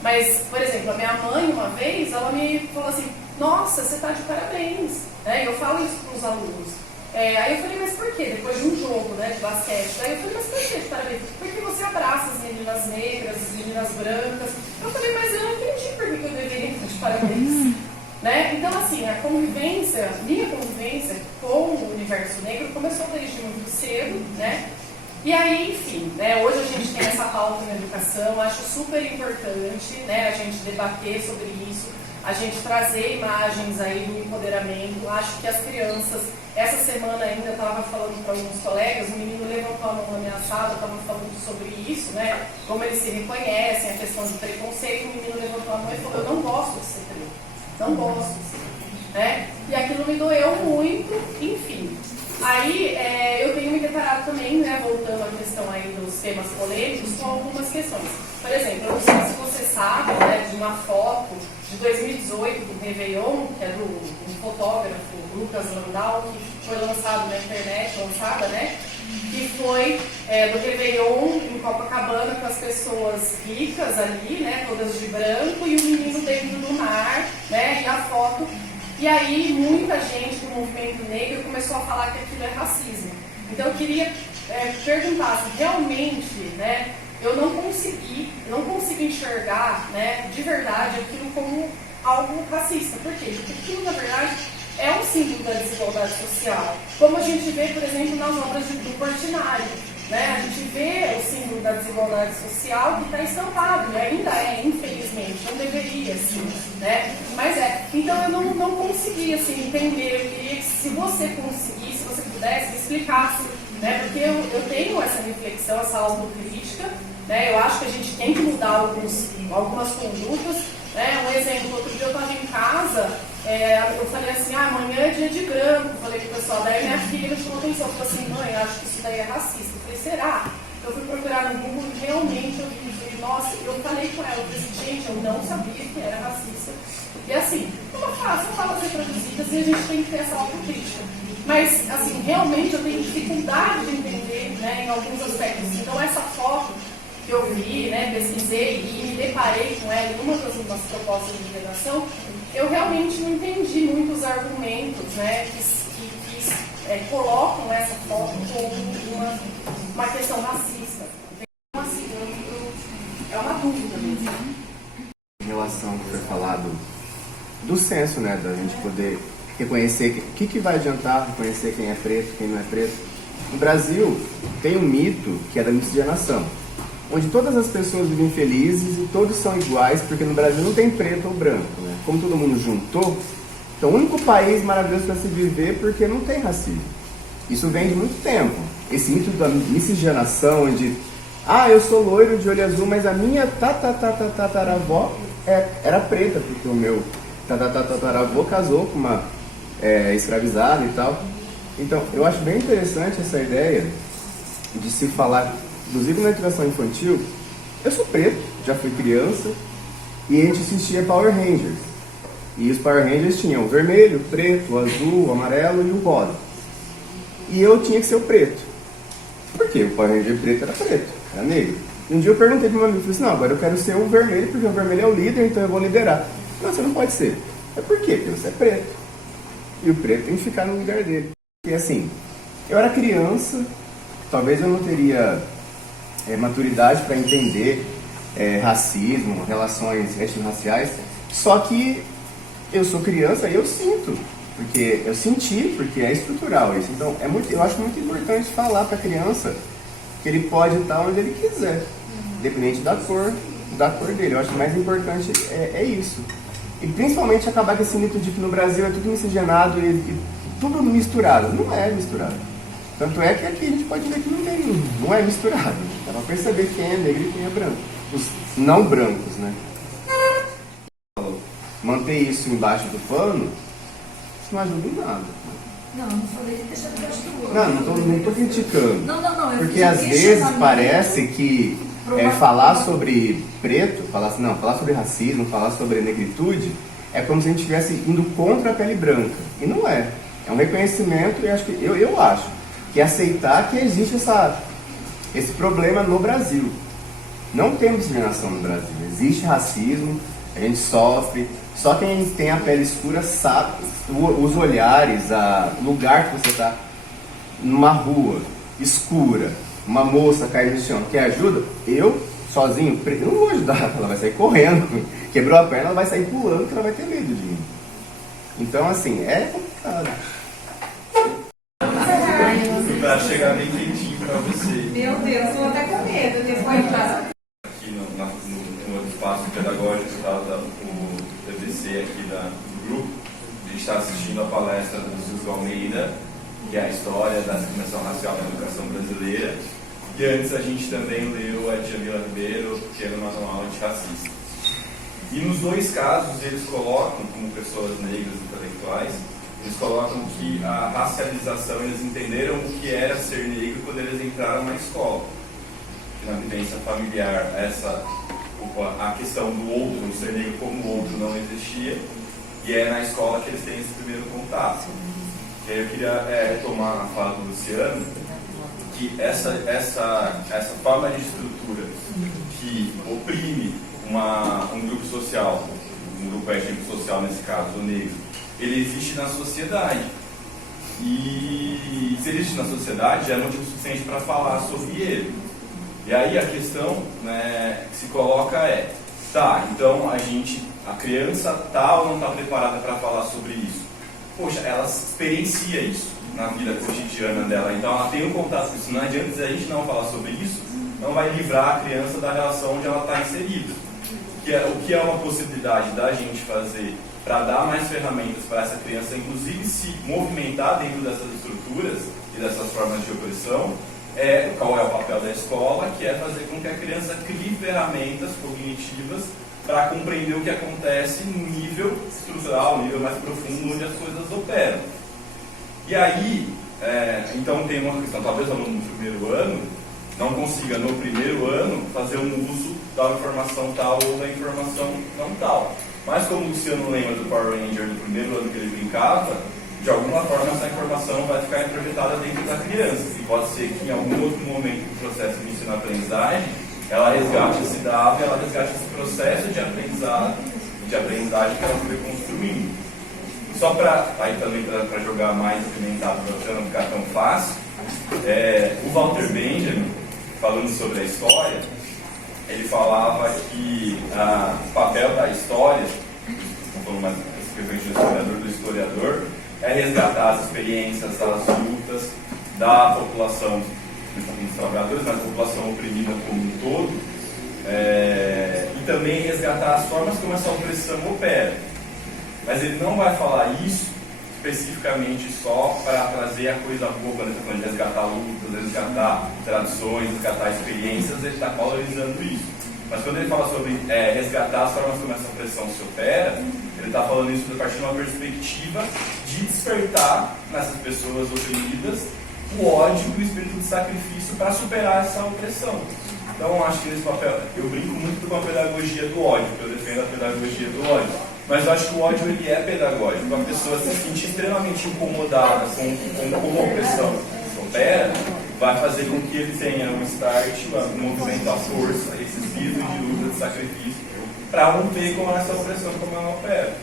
mas, por exemplo, a minha mãe, uma vez, ela me falou assim, nossa, você está de parabéns, né? Eu falo isso para os alunos. Aí eu falei, mas por quê? Depois de um jogo, né, de basquete. Aí eu falei, mas por que de parabéns? Porque você abraça as meninas negras, as meninas brancas. Eu falei, mas eu não entendi por que eu deveria estar de parabéns. Né? Então, assim, a convivência, minha convivência com o universo negro começou desde muito cedo, né? E aí, enfim, né, hoje a gente tem essa pauta na educação, acho super importante, né, a gente debater sobre isso, a gente trazer imagens aí do empoderamento. Acho que as crianças, essa semana ainda eu estava falando para alguns colegas, um menino levantou a mão na minha sala, estava falando sobre isso, né, como eles se reconhecem, a questão de preconceito. O menino levantou a mão e falou, eu não gosto de ser preto, não gosto, né, e aquilo me doeu muito, enfim. Aí eu tenho me deparado também, né, voltando à questão aí dos temas polêmicos, com algumas questões. Por exemplo, eu não sei se você sabe, né, de uma foto de 2018 do Réveillon, que é do fotógrafo Lucas Landau, que foi lançado na internet, né, que foi do Réveillon em Copacabana com as pessoas ricas ali, né, todas de branco, e o menino dentro do mar, né, e a foto. E aí muita gente do movimento negro começou a falar que aquilo é racismo. Então eu queria perguntar se realmente, né, eu não consigo enxergar, né, de verdade aquilo como algo racista. Por quê? Porque aquilo, na verdade, é um símbolo da desigualdade social. Como a gente vê, por exemplo, nas obras do Portinari. Né? A gente vê o símbolo da desigualdade social que está estampado, e ainda infelizmente, não deveria, assim, né? Mas então eu não consegui, assim, entender. Eu queria que, se você conseguisse, se você pudesse, me explicasse, né? Porque eu tenho essa reflexão, essa autocrítica, né? Eu acho que a gente tem que mudar algumas condutas, né? Um exemplo, outro dia eu estava em casa, eu falei assim, amanhã é dia de branco, falei pro pessoal, daí minha filha me chamou atenção, falou assim, mãe, acho que isso daí é racista. Eu falei, será? Eu fui procurar no Google e realmente eu vi, falei, nossa, eu falei com ela, eu falei assim, gente, eu não sabia que era racista. E assim, são falas reproduzidas e a gente tem que ter essa autocrítica. Mas, assim, realmente eu tenho dificuldade de entender, né, em alguns aspectos. Então essa foto que eu vi, né, pesquisei e me deparei com ela em uma das propostas de redação, eu realmente não entendi muito os argumentos, né, que colocam essa foto como uma questão racista. Então, assim, é uma dúvida mesmo. Em relação ao que foi falado do censo, né, da gente poder reconhecer o que vai adiantar reconhecer quem é preto, quem não é preto. No Brasil, tem um mito que é da miscigenação, onde todas as pessoas vivem felizes e todos são iguais, porque no Brasil não tem preto ou branco, né? Como todo mundo juntou, então o único país maravilhoso para se viver porque não tem racismo. Isso vem de muito tempo. Esse mito da miscigenação, onde eu sou loiro de olho azul, mas a minha tataravó era preta, porque o meu tataravô casou com uma escravizada e tal. Então, eu acho bem interessante essa ideia de se falar, inclusive na educação infantil. Eu sou preto, já fui criança, e a gente assistia Power Rangers. E os Power Rangers tinham o vermelho, o preto, o azul, o amarelo e o rosa. E eu tinha que ser o preto. Por quê? O Power Ranger preto era negro. Um dia eu perguntei para meu amigo, falei assim, não, agora eu quero ser o vermelho, porque o vermelho é o líder, então eu vou liderar. Não, você não pode ser. É por quê? Porque você é preto. E o preto tem que ficar no lugar dele. E assim, eu era criança, talvez eu não teria maturidade para entender racismo, relações étnico-raciais, só que eu sou criança e eu sinto, porque eu senti, porque é estrutural isso. Então, eu acho muito importante falar para a criança que ele pode estar onde ele quiser, independente da cor dele. Eu acho que o mais importante é isso. E principalmente acabar com esse mito de que no Brasil é tudo miscigenado e tudo misturado. Não é misturado. Tanto é que aqui a gente pode ver que não é misturado. Dá pra perceber quem é negro e quem é branco. Os não brancos, né? Manter isso embaixo do pano, isso não ajuda em nada. Não, não falei de deixar debaixo do pano. Não tô criticando. Não. Porque às vezes parece que falar sobre preto, falar sobre racismo, falar sobre negritude, é como se a gente estivesse indo contra a pele branca. E não é. É um reconhecimento e eu acho que é aceitar que existe esse problema no Brasil. Não tem discriminação no Brasil. Existe racismo, a gente sofre. Só quem tem a pele escura sabe os olhares, o lugar que você está numa rua escura, uma moça cai no chão, quer ajuda? Eu, sozinho, eu não vou ajudar, ela vai sair correndo. Quebrou a perna, ela vai sair pulando, porque ela vai ter medo de mim. Então, assim, é complicado. Pra chegar bem quentinho pra você. Meu Deus, eu tô até com medo depois de Aqui no espaço pedagógico, o TBC aqui do grupo, a gente está assistindo a palestra do Silvio Almeida, que é a história da discriminação racial na educação brasileira. E antes a gente também leu a Djamila Ribeiro, que é o Manual Antirracista. E nos dois casos eles colocam, como pessoas negras intelectuais, eles colocam que a racialização, eles entenderam o que era ser negro quando eles entraram na escola. Que na vivência familiar, a questão do outro, o ser negro como outro, não existia. E é na escola que eles têm esse primeiro contato. E aí eu queria retomar a fala do Luciano, que essa forma de estrutura que oprime um grupo social, um grupo étnico social, nesse caso, o negro, ele existe na sociedade. E se ele existe na sociedade, já é motivo suficiente para falar sobre ele. E aí a questão, né, que se coloca então a criança está ou não está preparada para falar sobre isso? Poxa, ela experiencia isso na vida cotidiana dela, então ela tem um contato com isso. Não adianta dizer a gente não falar sobre isso, não vai livrar a criança da relação onde ela está inserida. O que é uma possibilidade da gente fazer para dar mais ferramentas para essa criança, inclusive se movimentar dentro dessas estruturas e dessas formas de opressão, qual é o papel da escola, que é fazer com que a criança crie ferramentas cognitivas para compreender o que acontece no nível estrutural, no nível mais profundo, onde as coisas operam. E aí, então tem uma questão, talvez o aluno no primeiro ano não consiga, no primeiro ano, fazer um uso da informação tal ou da informação não tal. Mas como o Luciano lembra do Power Ranger do primeiro ano que ele brincava, de alguma forma essa informação vai ficar introjetada dentro da criança. E pode ser que em algum outro momento do processo de ensino-aprendizagem, ela resgate esse dado, ela resgate esse processo de aprendizagem que ela foi construindo. Só para jogar mais apimentado para não ficar tão fácil, o Walter Benjamin, falando sobre a história, ele falava que o papel da história, não falando mais especificamente do historiador, é resgatar as experiências, as lutas da população, principalmente dos trabalhadores, mas da população oprimida como um todo, e também resgatar as formas como essa opressão opera. Mas ele não vai falar isso especificamente só para trazer a coisa boa, quando ele está falando de resgatar lutas, resgatar tradições, resgatar experiências, ele está valorizando isso. Mas quando ele fala sobre resgatar as formas como essa opressão se opera, ele está falando isso a partir de uma perspectiva de despertar nessas pessoas oprimidas o ódio e o espírito de sacrifício para superar essa opressão. Então eu acho que nesse papel, eu brinco muito com a pedagogia do ódio, porque eu defendo a pedagogia do ódio. Mas eu acho que o ódio ele é pedagógico. A pessoa se sentir extremamente incomodada com como a opressão opera, vai fazer com que ele tenha um start, um movimento à força, excessivo, de luta, de sacrifício, para romper com essa opressão como ela opera.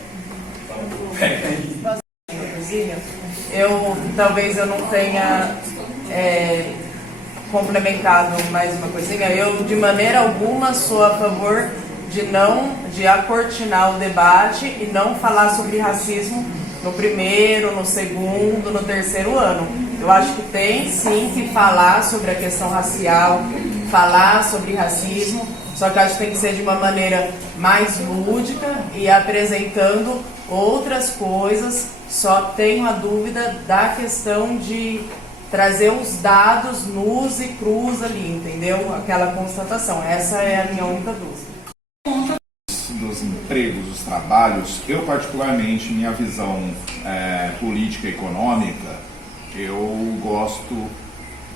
Então, pega aí. Talvez eu não tenha complementado mais uma coisinha. Eu, de maneira alguma, sou a favor de acortinar o debate e não falar sobre racismo no primeiro, no segundo, no terceiro ano. Eu acho que tem sim que falar sobre a questão racial, falar sobre racismo, só que acho que tem que ser de uma maneira mais lúdica e apresentando outras coisas. Só tenho a dúvida da questão de trazer os dados nus e crus ali, entendeu? Aquela constatação. Essa é a minha única dúvida. Dos empregos, dos trabalhos, eu particularmente, minha visão política e econômica, eu gosto,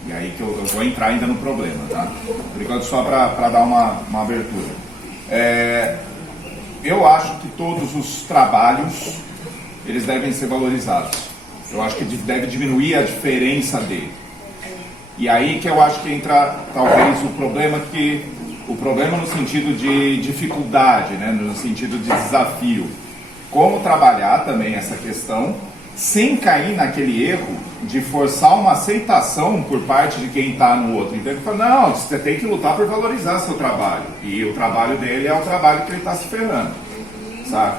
e aí que eu vou entrar ainda no problema, tá? Por enquanto, só para dar uma abertura. Eu acho que todos os trabalhos, eles devem ser valorizados. Eu acho que deve diminuir a diferença dele. E aí que eu acho que entra, talvez, o problema no sentido de dificuldade, né? No sentido de desafio. Como trabalhar também essa questão sem cair naquele erro de forçar uma aceitação por parte de quem está no outro. Então ele fala, não, você tem que lutar por valorizar seu trabalho. E o trabalho dele é o trabalho que ele está se ferrando. Sabe?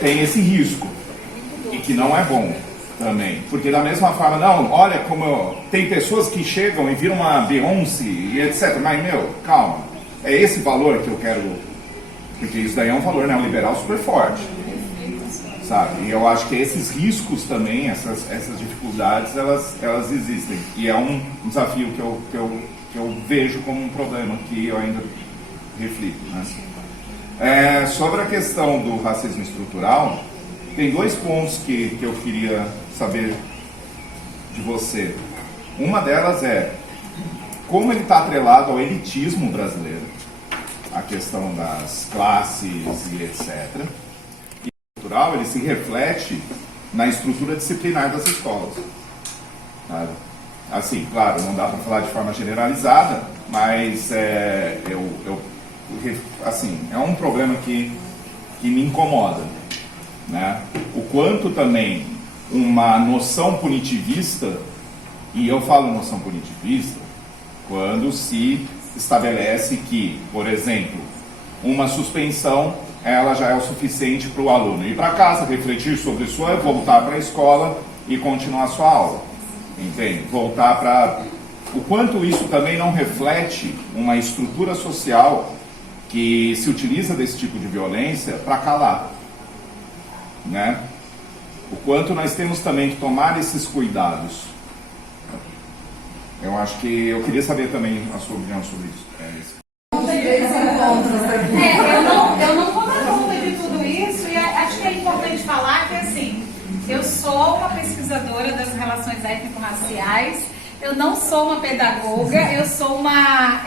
Tem esse risco. E que não é bom também. Porque da mesma forma, não, olha como tem pessoas que chegam e viram uma Beyoncé e etc. Mas, calma. É esse valor que eu quero... Porque isso daí é um valor neoliberal super forte. Sabe? E eu acho que esses riscos também, essas dificuldades, elas existem. E é um desafio que eu vejo como um problema que eu ainda reflito. Né? Sobre a questão do racismo estrutural, tem dois pontos que eu queria saber de você. Uma delas é como ele está atrelado ao elitismo brasileiro, a questão das classes e etc. Ele se reflete na estrutura disciplinar das escolas. Sabe? Assim, claro, não dá para falar de forma generalizada, mas assim, é um problema que me incomoda. Né? O quanto também uma noção punitivista, e eu falo noção punitivista, quando se estabelece que, por exemplo, uma suspensão ela já é o suficiente para o aluno ir para casa, refletir sobre isso, voltar para a escola e continuar a sua aula. Entende? Voltar para... O quanto isso também não reflete uma estrutura social que se utiliza desse tipo de violência para calar. Né? O quanto nós temos também que tomar esses cuidados. Eu acho que eu queria saber também a sua opinião sobre isso. Eu não vou dar conta de tudo isso e acho que é importante falar que, assim, eu sou uma pesquisadora das relações étnico-raciais, eu não sou uma pedagoga, eu sou uma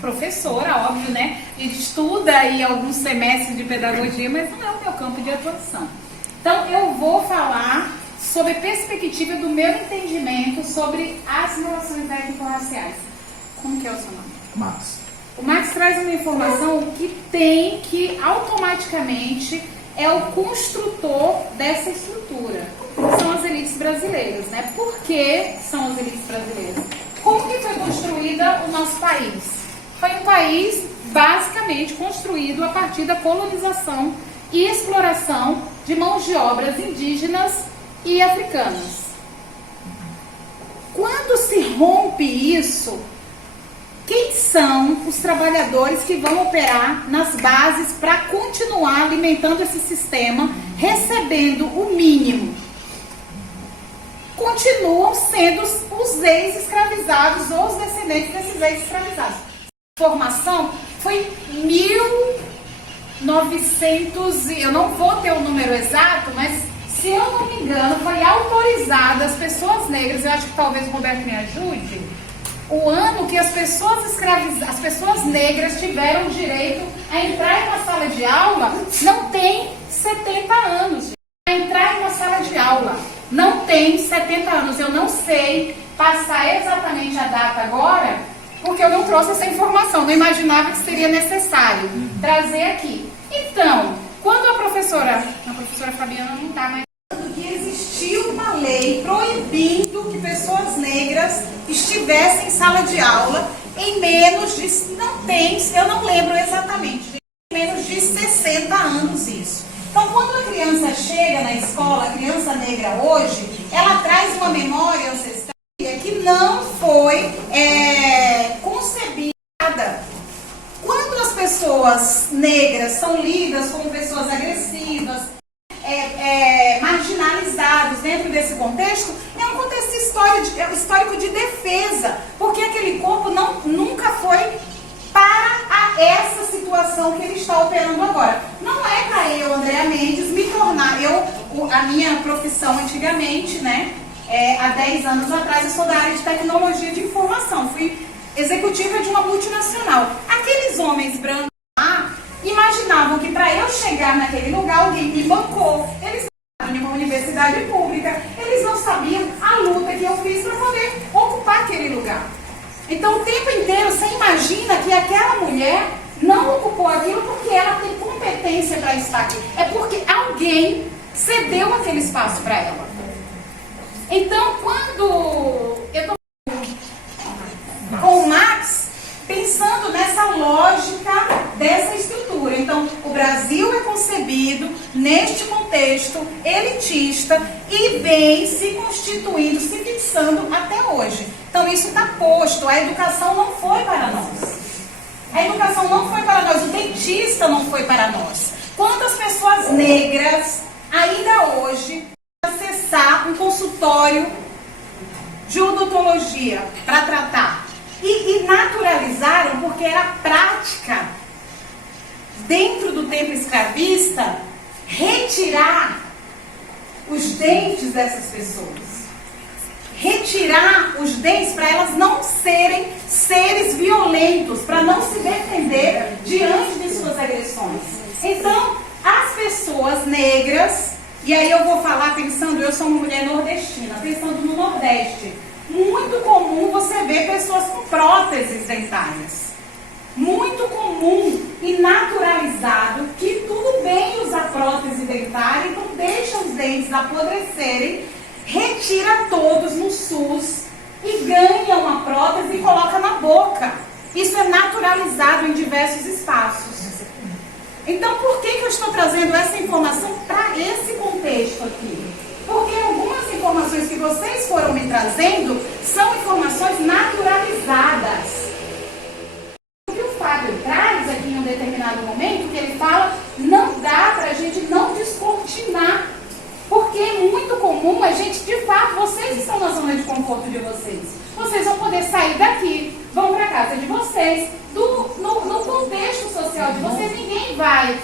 professora, óbvio, né? E estuda aí alguns semestres de pedagogia, mas não é o meu campo de atuação. Então, eu vou falar sobre a perspectiva do meu entendimento sobre as relações étnico-raciais. Como que é o seu nome? Max. O Max traz uma informação que automaticamente é o construtor dessa estrutura. São as elites brasileiras, né? Por que são as elites brasileiras? Como que foi construída o nosso país? Foi um país basicamente construído a partir da colonização e exploração de mãos de obras indígenas e africanas. Quando se rompe isso, quem são os trabalhadores que vão operar nas bases para continuar alimentando esse sistema, recebendo o mínimo? Continuam sendo os ex-escravizados ou os descendentes desses ex-escravizados. A formação foi 1900, eu não vou ter o número exato, mas se eu não me engano, foi autorizada as pessoas negras, eu acho que talvez o Roberto me ajude, o ano que as pessoas negras tiveram o direito a entrar em uma sala de aula, não tem 70 anos. A entrar em uma sala de aula não tem 70 anos. Eu não sei passar exatamente a data agora, porque eu não trouxe essa informação, não imaginava que seria necessário trazer aqui. Então, quando a professora Fabiana não está mais, que existiu uma lei proibindo que pessoas negras estivessem em sala de aula em menos de, eu não lembro exatamente, menos de 60 anos isso. Então, quando a criança chega na escola, a criança negra hoje, ela traz uma memória ancestral que não foi concebida. Quando as pessoas negras são lidas como pessoas agressivas, marginalizados dentro desse contexto, é um contexto histórico de defesa, porque aquele corpo nunca foi para essa situação que ele está operando agora. Não é para eu, Andréa Mendes, me tornar, a minha profissão antigamente, né, há 10 anos atrás, eu sou da área de tecnologia de informação, fui executiva de uma multinacional. Aqueles homens brancos lá imaginavam que para eu chegar naquele lugar, alguém me bancou. Eles não estavam em uma universidade pública, eles não sabiam a luta que eu fiz para poder ocupar aquele lugar. Então, o tempo inteiro, você imagina que aquela mulher não ocupou aquilo porque ela tem competência para estar aqui. É porque alguém cedeu aquele espaço para ela. Então, quando eu estou com o Max, pensando nessa lógica dessa estrutura. Então, o Brasil é concebido neste contexto elitista e vem se constituindo, se fixando até hoje. Então, isso está posto. A educação não foi para nós. A educação não foi para nós. O dentista não foi para nós. Quantas pessoas negras, ainda hoje, acessar um consultório de odontologia para tratar? E naturalizaram, porque era prática, dentro do tempo escravista, retirar os dentes dessas pessoas. Retirar os dentes para elas não serem seres violentos, para não se defender diante de suas agressões. Então, as pessoas negras, e aí eu vou falar pensando, eu sou uma mulher nordestina, pensando no Nordeste, muito comum você ver pessoas com próteses dentárias. Muito comum e naturalizado que tudo bem usar prótese dentária, então deixa os dentes apodrecerem, retira todos no SUS e ganha uma prótese e coloca na boca. Isso é naturalizado em diversos espaços. Então, por que eu estou trazendo essa informação para esse contexto aqui? Porque algumas informações que vocês foram me trazendo são informações naturalizadas. O que o Fábio traz aqui em um determinado momento, que ele fala, não dá para a gente não descortinar. Porque é muito comum a gente, de fato, vocês estão na zona de conforto de vocês. Vocês vão poder sair daqui, vão para casa de vocês, no contexto social de vocês, ninguém vai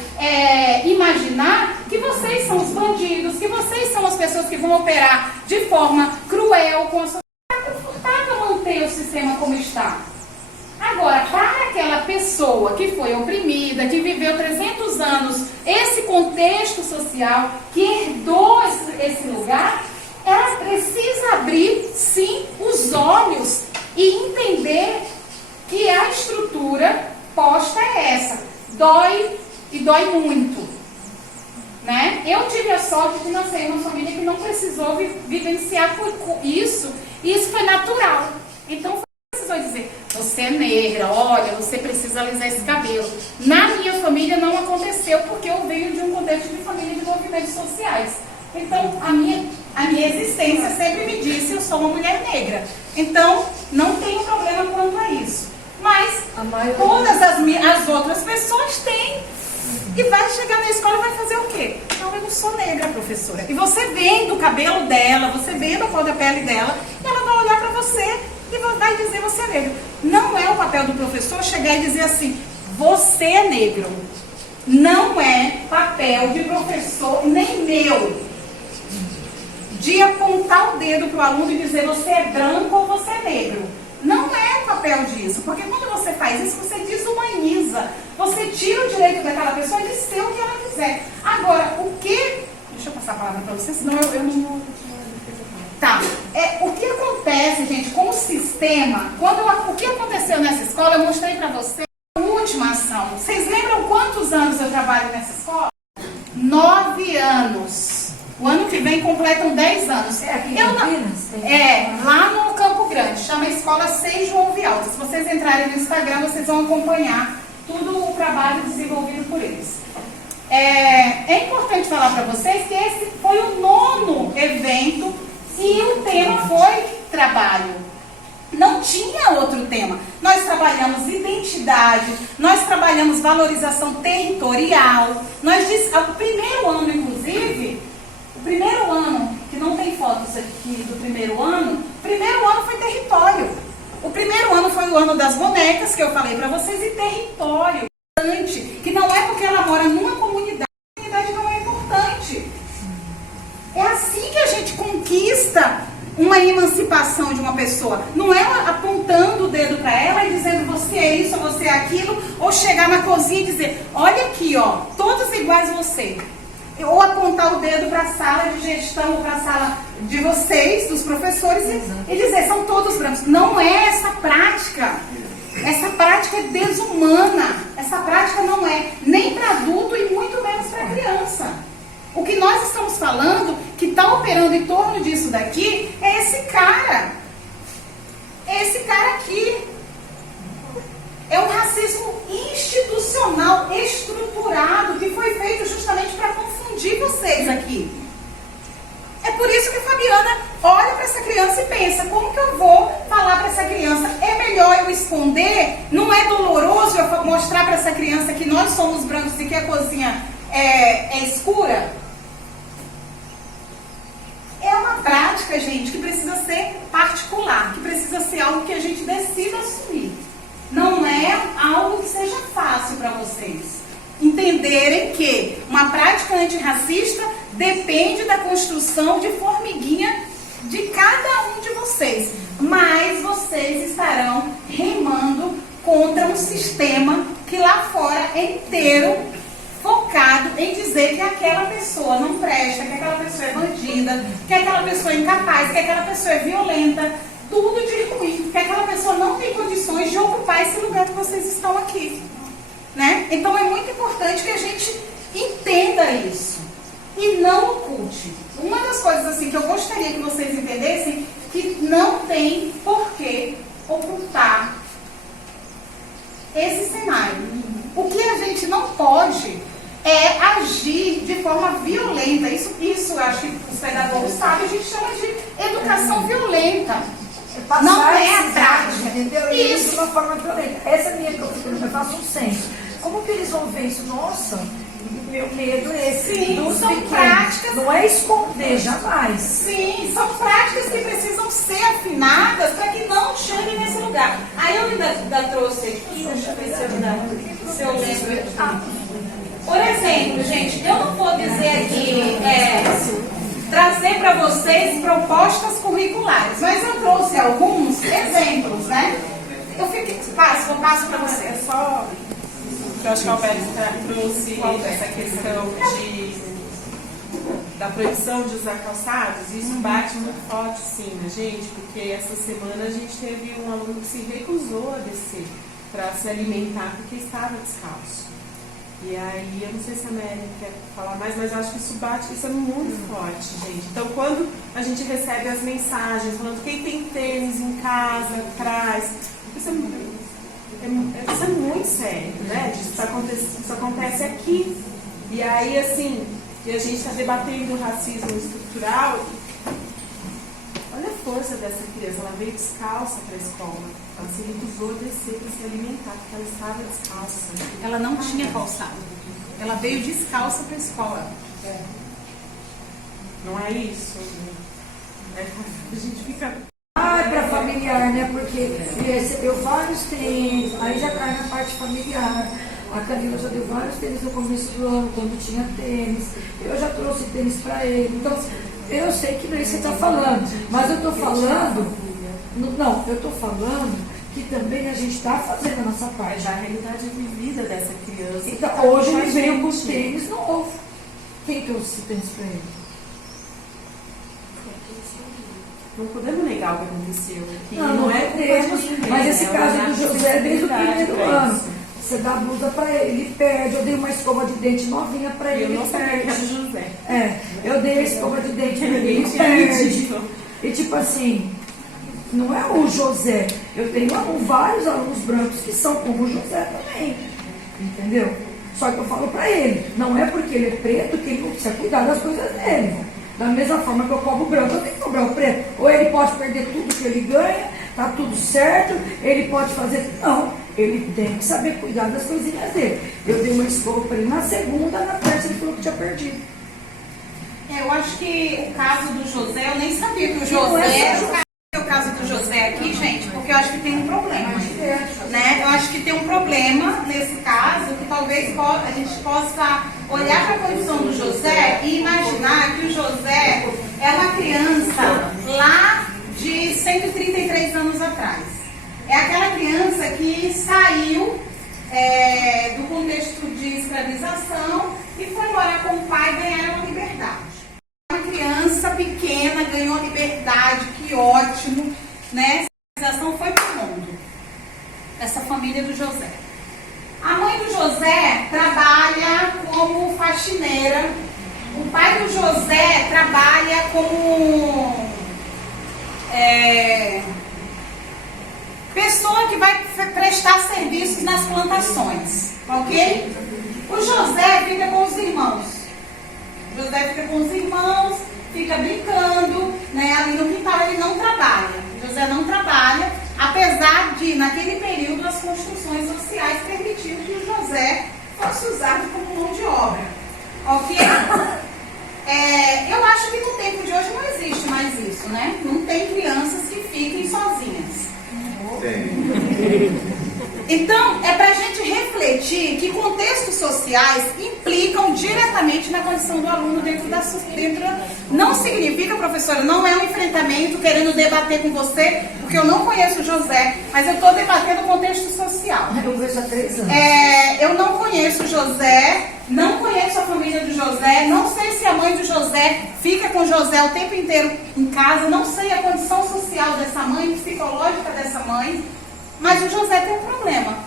imaginar que vocês são os bandidos, que vocês são as pessoas que vão operar de forma cruel com a sociedade. É confortável manter o sistema como está. Agora, para aquela pessoa que foi oprimida, que viveu 300 anos, esse contexto social, que herdou esse lugar, ela precisa abrir, sim, os olhos e entender que a estrutura posta é essa. Dói e dói muito. Né? Eu tive a sorte de nascer em uma família que não precisou vivenciar isso, e isso foi natural. Então, precisou dizer, você é negra, olha, você precisa alisar esse cabelo. Na minha família não aconteceu, porque eu venho de um contexto de família de movimentos sociais. Então, a minha existência sempre me disse, eu sou uma mulher negra. Então, não tenho problema quanto a isso. Mas, todas as outras pessoas têm. E vai chegar na escola e vai fazer o quê? Não, eu não sou negra, professora. E você vendo o cabelo dela, você vendo a cor da pele dela, ela vai olhar para você e vai dizer, você é negro. Não é o papel do professor chegar e dizer assim, você é negro. Não é papel de professor, nem meu, de apontar o dedo para o aluno e dizer, você é branco ou você é negro. Não é o papel disso, porque quando você faz isso, você desumaniza. Você tira o direito daquela pessoa de ser o que ela quiser. Agora, o que... Deixa eu passar a palavra para você, senão eu não... Tá. O que acontece, gente, com o sistema, o que aconteceu nessa escola, eu mostrei para vocês a última ação. Vocês lembram quantos anos eu trabalho nessa escola? 9 anos. O ano que vem completam 10 anos. É aqui em Campinas? Lá no Campo Grande, chama Escola 6 João Vialta. Se vocês entrarem no Instagram, vocês vão acompanhar todo o trabalho desenvolvido por eles. É importante falar para vocês que esse foi o 9º evento e o tema foi trabalho. Não tinha outro tema. Nós trabalhamos identidade, nós trabalhamos valorização territorial. O primeiro ano, inclusive, o primeiro ano, que não tem fotos aqui do primeiro ano foi território. O primeiro ano foi o ano das bonecas, que eu falei para vocês, e território. Que não é porque ela mora numa comunidade, a comunidade não é importante. É assim que a gente conquista uma emancipação de uma pessoa. Não é apontando o dedo para ela e dizendo você é isso, você é aquilo, ou chegar na cozinha e dizer, olha aqui, ó, todos iguais a você. Ou apontar o dedo para a sala de gestão, ou para a sala de vocês, dos professores, e dizer, são todos brancos. Não é essa prática. Essa prática é desumana. Essa prática não é nem para adulto e muito menos para criança. O que nós estamos falando, que está operando em torno disso daqui, é esse cara. É esse cara aqui. É um racismo institucional, estruturado, que foi feito justamente para confundir vocês aqui. É por isso que a Fabiana olha para essa criança e pensa, como que eu vou falar para essa criança? É melhor eu esconder? Não é doloroso eu mostrar para essa criança que nós somos brancos e que a cozinha é escura? É uma prática, gente, que precisa ser particular, que precisa ser algo que a gente decida assumir. Não é algo que seja fácil para vocês entenderem que uma prática antirracista depende da construção de formiguinha de cada um de vocês. Mas vocês estarão remando contra um sistema que lá fora é inteiro focado em dizer que aquela pessoa não presta, que aquela pessoa é bandida, que aquela pessoa é incapaz, que aquela pessoa é violenta, tudo de ruim, que aquela pessoa não tem condições de ocupar esse lugar que vocês estão aqui. Né? Então é muito importante que a gente entenda isso e não oculte. Uma das coisas assim que eu gostaria que vocês entendessem, que não tem por que ocultar esse cenário. O que a gente não pode é agir de forma violenta. Isso eu acho que os pedagogos sabem, a gente chama de educação violenta. Não é a prática, entendeu? Isso de uma forma violenta. Essa é a minha preocupação, eu faço um senso. Como que eles vão ver isso? Nossa, meu medo é esse. Sim, são práticas. Não é esconder, jamais. Sim, são práticas que precisam ser afinadas para que não cheguem nesse lugar. Aí eu ainda trouxe aqui, deixa eu ver se eu lembro aqui. Por exemplo, gente, eu não vou dizer aqui, trazer para vocês propostas curriculares, mas eu trouxe alguns exemplos, né? Passo para vocês. Eu acho que a Alberto trouxe essa questão da proibição de usar calçados, e isso bate muito forte, sim, na gente, porque essa semana a gente teve um aluno que se recusou a descer para se alimentar porque estava descalço. E aí, eu não sei se a Mary quer falar mais, mas eu acho que isso é muito forte, gente. Então, quando a gente recebe as mensagens falando quem tem tênis em casa, traz, isso é muito sério, né? Isso acontece aqui. E aí, assim, e a gente está debatendo o racismo estrutural. Olha a força dessa criança, ela veio descalça para a escola. Ela se recusou a descer para se alimentar, porque ela estava descalça. Ela não tinha calçado. Ela veio descalça para a escola. Não é isso? A gente fica... Ah, é para familiar, né? Porque ele recebeu vários tênis, aí já cai na parte familiar. A Camila já deu vários tênis no começo do ano, quando tinha tênis. Eu já trouxe tênis para ele. Então, eu sei que não é isso que você está falando, mas eu estou falando... Não, eu estou falando que também a gente está fazendo a nossa parte. A realidade vivida dessa criança. Então, hoje ele veio com os tênis novo. Quem trouxe esse tênis para ele? não podemos negar o que aconteceu. Que Não é culpa de ninguém, mas esse né? caso Olhar do com José é desde o sensibilidade primeiro pra ano. isso. Você dá blusa pra ele, ele pede. Eu dei uma escova de dente novinha pra ele, Eu não ele sabia que era pede. o José. Eu dei a escova de dente pra ele, Ninguém ele tinha pede. dito. E tipo assim, não é o José. Eu tenho vários alunos brancos que são como o José também. Entendeu? Só que eu falo pra ele, não é porque ele é preto que ele não precisa cuidar das coisas dele. Da mesma forma que eu cobro o branco, eu tenho que cobrar o preto. Ou ele pode perder tudo que ele ganha, tá tudo certo, ele pode fazer. Não, ele tem que saber cuidar das coisinhas dele. Eu dei uma escova pra ele na segunda, na terça ele falou que tinha perdido. Eu acho que o caso do José, eu nem sabia que o Não José é era só o caso do José aqui, gente, porque eu acho que tem um problema. Né? Eu acho que tem um problema nesse caso, que talvez a gente possa olhar para a condição do José e imaginar que o José é uma criança lá de 133 anos atrás. É aquela criança que saiu do contexto de escravização e foi morar com o pai e ganhar uma liberdade. Uma criança pequena ganhou liberdade, que ótimo, né? A escravização foi para o mundo. Essa família do José. A mãe do José trabalha como faxineira. O pai do José trabalha como pessoa que vai prestar serviços nas plantações, ok? O José fica com os irmãos. O José fica com os irmãos, fica brincando, né? Ali no quintal ele não trabalha. O José não trabalha, apesar de, naquele período, as construções sociais permitiam que o José fosse usado como mão de obra, ok? Eu acho que no tempo de hoje não existe mais isso, né? Não tem crianças que fiquem sozinhas. Então, é para a gente refletir que contextos sociais implicam diretamente na condição do aluno dentro. Não significa, professora, não é um enfrentamento querendo debater com você, porque eu não conheço o José, mas eu estou debatendo o contexto social. Eu vejo há 3 anos. Eu não conheço o José, não conheço a família do José, não sei se a mãe do José fica com o José o tempo inteiro em casa, não sei a condição social dessa mãe, psicológica dessa mãe, mas o José tem um problema.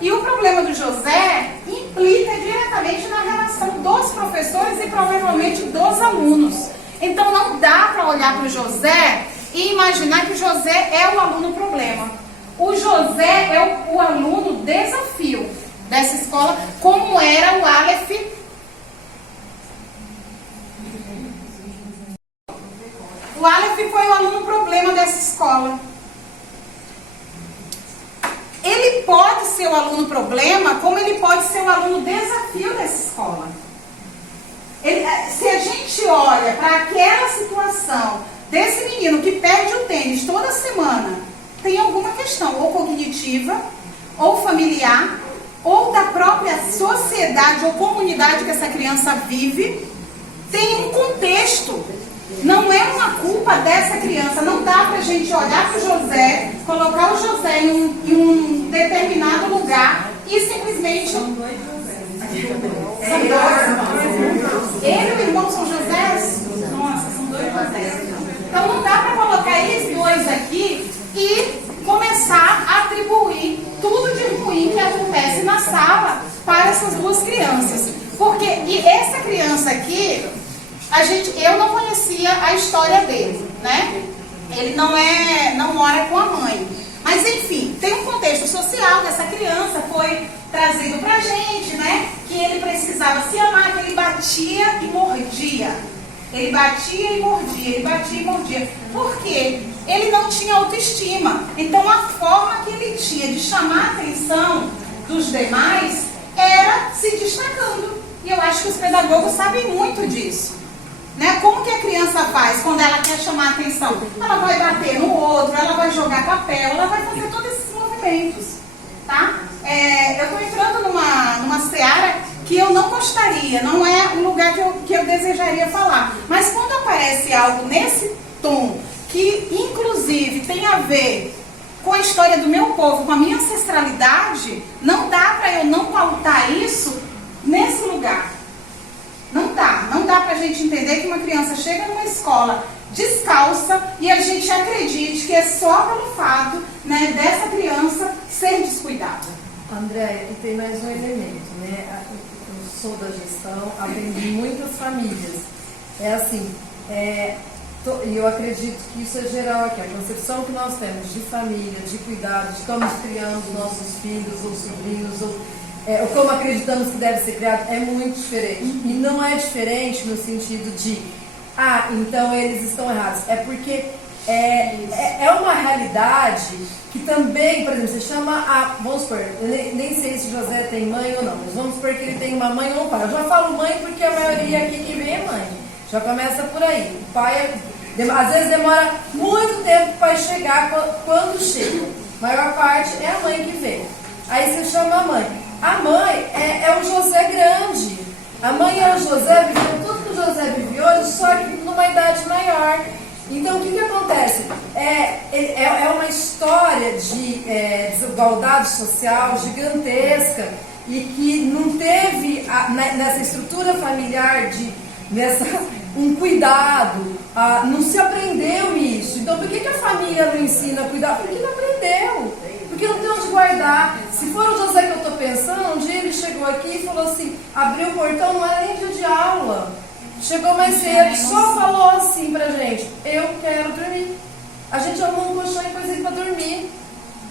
E o problema do José implica diretamente na relação dos professores e provavelmente dos alunos. Então não dá para olhar para o José e imaginar que o José é o aluno problema. O José é o aluno desafio dessa escola, como era o Aleph. O Aleph foi o aluno problema dessa escola. Ele pode ser o aluno problema, como ele pode ser o aluno desafio dessa escola. Se a gente olha para aquela situação desse menino que perde o tênis toda semana, tem alguma questão, ou cognitiva, ou familiar, ou da própria sociedade ou comunidade que essa criança vive, tem um contexto. Não é uma culpa dessa criança. Não dá pra gente olhar para o José, colocar o José em um determinado lugar e simplesmente... São dois José. Ele e o irmão são José? Nossa, são 2 José. Então não dá para colocar eles 2 aqui e começar a atribuir tudo de ruim que acontece na sala para essas 2 crianças. Porque essa criança aqui... eu não conhecia a história dele, né? Ele não mora com a mãe. Mas enfim, tem um contexto social dessa criança, foi trazido pra gente, né? Que ele precisava se amar, que ele batia e mordia. Ele batia e mordia, ele batia e mordia. Por quê? Ele não tinha autoestima. Então a forma que ele tinha de chamar a atenção dos demais era se destacando. E eu acho que os pedagogos sabem muito disso. Né? Como que a criança faz quando ela quer chamar a atenção? Ela vai bater no outro, ela vai jogar papel, ela vai fazer todos esses movimentos, tá? Eu estou entrando numa seara que eu não gostaria, não é um lugar que eu desejaria falar. Mas quando aparece algo nesse tom, que inclusive tem a ver com a história do meu povo, com a minha ancestralidade, não dá para eu não pautar isso nesse lugar. Não dá pra gente entender que uma criança chega numa escola descalça e a gente acredite que é só pelo fato, né, dessa criança ser descuidada. Andréia, e tem mais um elemento, né? Eu sou da gestão, atendi muitas famílias. É assim, e eu acredito que isso é geral aqui. A concepção que nós temos de família, de cuidado, de estamos criando nossos filhos ou sobrinhos, ou como acreditamos que deve ser criado, é muito diferente. E não é diferente no sentido de, então eles estão errados. É porque é uma realidade que também, por exemplo, você chama vamos supor, eu nem sei se o José tem mãe ou não, mas vamos supor que ele tem uma mãe ou um pai. Eu já falo mãe porque a maioria aqui que vem é mãe. Já começa por aí. O pai, às vezes demora muito tempo para chegar quando chega. A maior parte é a mãe que vem. Aí você chama a mãe. A mãe é o José grande. A mãe é o José, vivendo tudo que o José vive hoje, só que numa idade maior. Então, o que acontece? É uma história de desigualdade social gigantesca e que não teve, nessa estrutura familiar, um cuidado, não se aprendeu isso. Então, por que a família não ensina a cuidar? Porque não aprendeu. Porque não tem onde guardar. Se for o José que eu estou pensando, um dia ele chegou aqui e falou assim, abriu o portão, não era nem dia de aula. Chegou mais cedo, só falou assim pra gente, eu quero dormir. A gente arrumou um colchão e pôs ele pra dormir.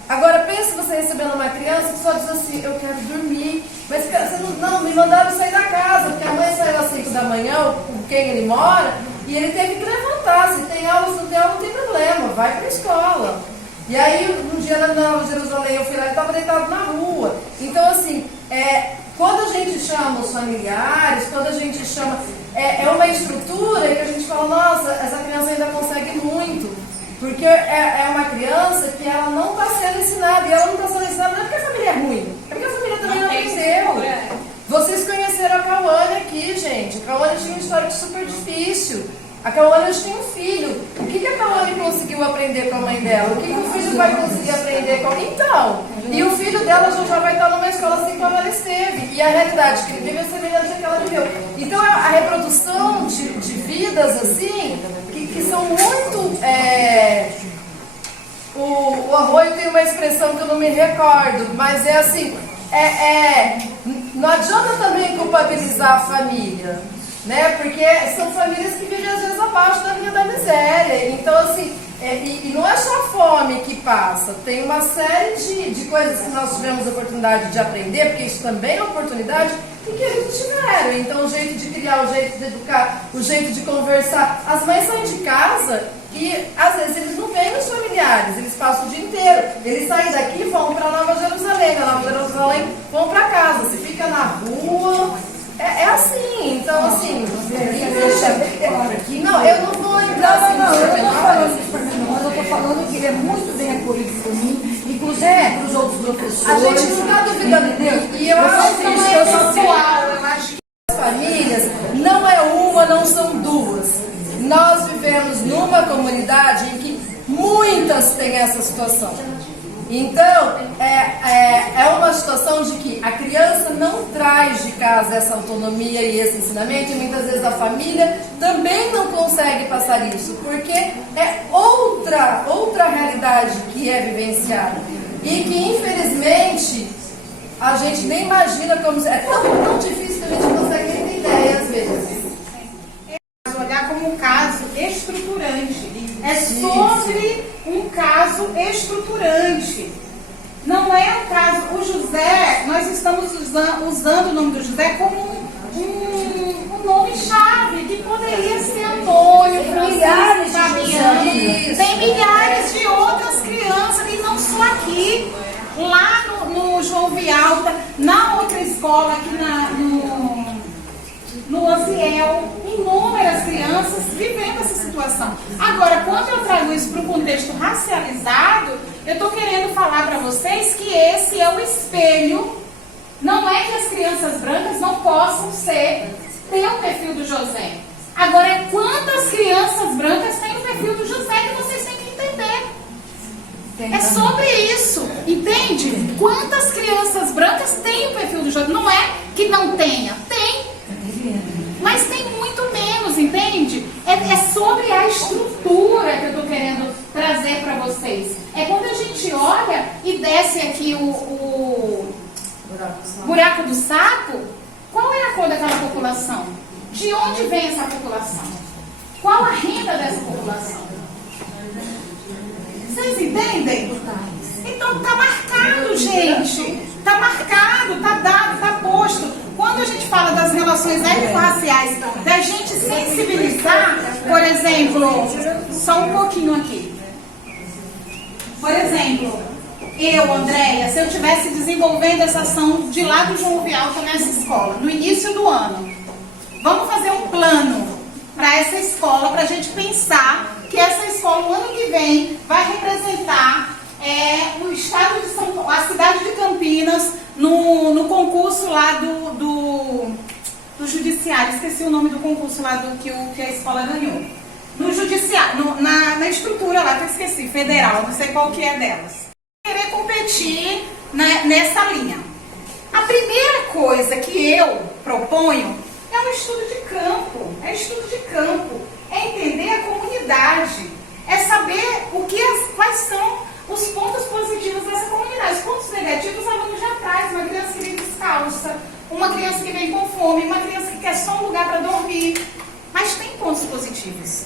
Agora, pensa você recebendo uma criança que só diz assim, eu quero dormir. Mas você não, me mandaram sair da casa, porque a mãe saiu às 5 da manhã, com quem ele mora, e ele teve que levantar. Se tem aula, se não tem aula, não tem problema, vai pra escola. E aí, um dia na Nova Jerusalém, eu fui lá e estava deitado na rua. Então, assim, quando a gente chama os familiares, quando a gente chama... É uma estrutura que a gente fala, nossa, essa criança ainda consegue muito. Porque é uma criança que ela não está sendo ensinada. E ela não está sendo ensinada não é porque a família é ruim, é porque a família também não aprendeu. Vocês conheceram a Cauane aqui, gente. A Cauane tinha uma história super difícil. A Cauane tinha um filho. O que a Cauane conseguiu aprender com a mãe dela? O que o filho vai conseguir aprender com... Então, e o filho dela já vai estar numa escola assim como ela esteve. E a realidade que ele vive é semelhante à que ela viveu. Então, a reprodução de vidas assim, que são muito... O Arroio tem uma expressão que eu não me recordo, mas é assim... não adianta também culpabilizar a família. Né? Porque são famílias que vivem às vezes abaixo da linha da miséria. Então, assim, e não é só a fome que passa, tem uma série de coisas que nós tivemos a oportunidade de aprender, porque isso também é oportunidade, e que eles tiveram. Então, o jeito de criar, o jeito de educar, o jeito de conversar. As mães saem de casa e, às vezes, eles não veem os familiares, eles passam o dia inteiro. Eles saem daqui e vão para Nova Jerusalém, da Nova Jerusalém vão para casa, você fica na rua. É assim, então assim, não, eu não vou entrar assim. Eu estou falando que ele é muito bem acolhido por mim, inclusive para os outros professores. A gente não está duvidando de Deus. E eu acho que não é pessoal, eu acho que as famílias não é uma, não são duas. Nós vivemos numa comunidade em que muitas têm essa situação. Então, é uma situação de que a criança não traz de casa essa autonomia e esse ensinamento, e muitas vezes a família também não consegue passar isso, porque é outra realidade que é vivenciada. E que, infelizmente, a gente nem imagina como... É tão difícil que a gente não consegue nem ter ideia, às vezes. Olhar como um caso estruturante. É sobre um caso estruturante. Não é um caso... O José, nós estamos usando o nome do José como um nome-chave, que poderia ser Antônio, Francisco, Fabiano. Tem milhares de outras crianças, e não só aqui. Lá no João Vialta, na outra escola, aqui no Osiel, inúmeras crianças vivendo essa situação. Agora, quando eu trago isso para um contexto racializado, eu estou querendo falar para vocês que esse é o espelho. Não é que as crianças brancas não possam ter o perfil do José. Agora, é quantas crianças brancas têm o perfil do José que vocês têm que entender. É sobre isso, entende? Quantas crianças brancas têm o perfil do José? Não é que não tenha, tem. Mas tem muito menos, entende? É sobre a estrutura que eu estou querendo trazer para vocês. É quando a gente olha e desce aqui o buraco do sapo, qual é a cor daquela população? De onde vem essa população? Qual a renda dessa população? Vocês entendem? Então tá marcado, gente. Tá marcado, tá dado, tá posto. Quando a gente fala das relações étnico-raciais, da gente sensibilizar, por exemplo, só um pouquinho aqui. Por exemplo, eu, Andréia, se eu estivesse desenvolvendo essa ação de lá do João Vialta nessa escola, no início do ano, vamos fazer um plano para essa escola, para a gente pensar que essa escola, no ano que vem, vai representar o estado de São Paulo, a cidade de Campinas, no concurso lá do judiciário. Esqueci o nome do concurso lá que a escola ganhou. No judiciário, na estrutura lá, que eu esqueci, federal, não sei qual que é delas. Querer competir nessa linha. A primeira coisa que eu proponho é um estudo de campo. É estudo de campo. É entender a comunidade. É saber quais são os pontos positivos dessa comunidade. Os pontos negativos, o aluno já traz. Uma criança que vem descalça, uma criança que vem com fome, uma criança que quer só um lugar para dormir. Mas tem pontos positivos.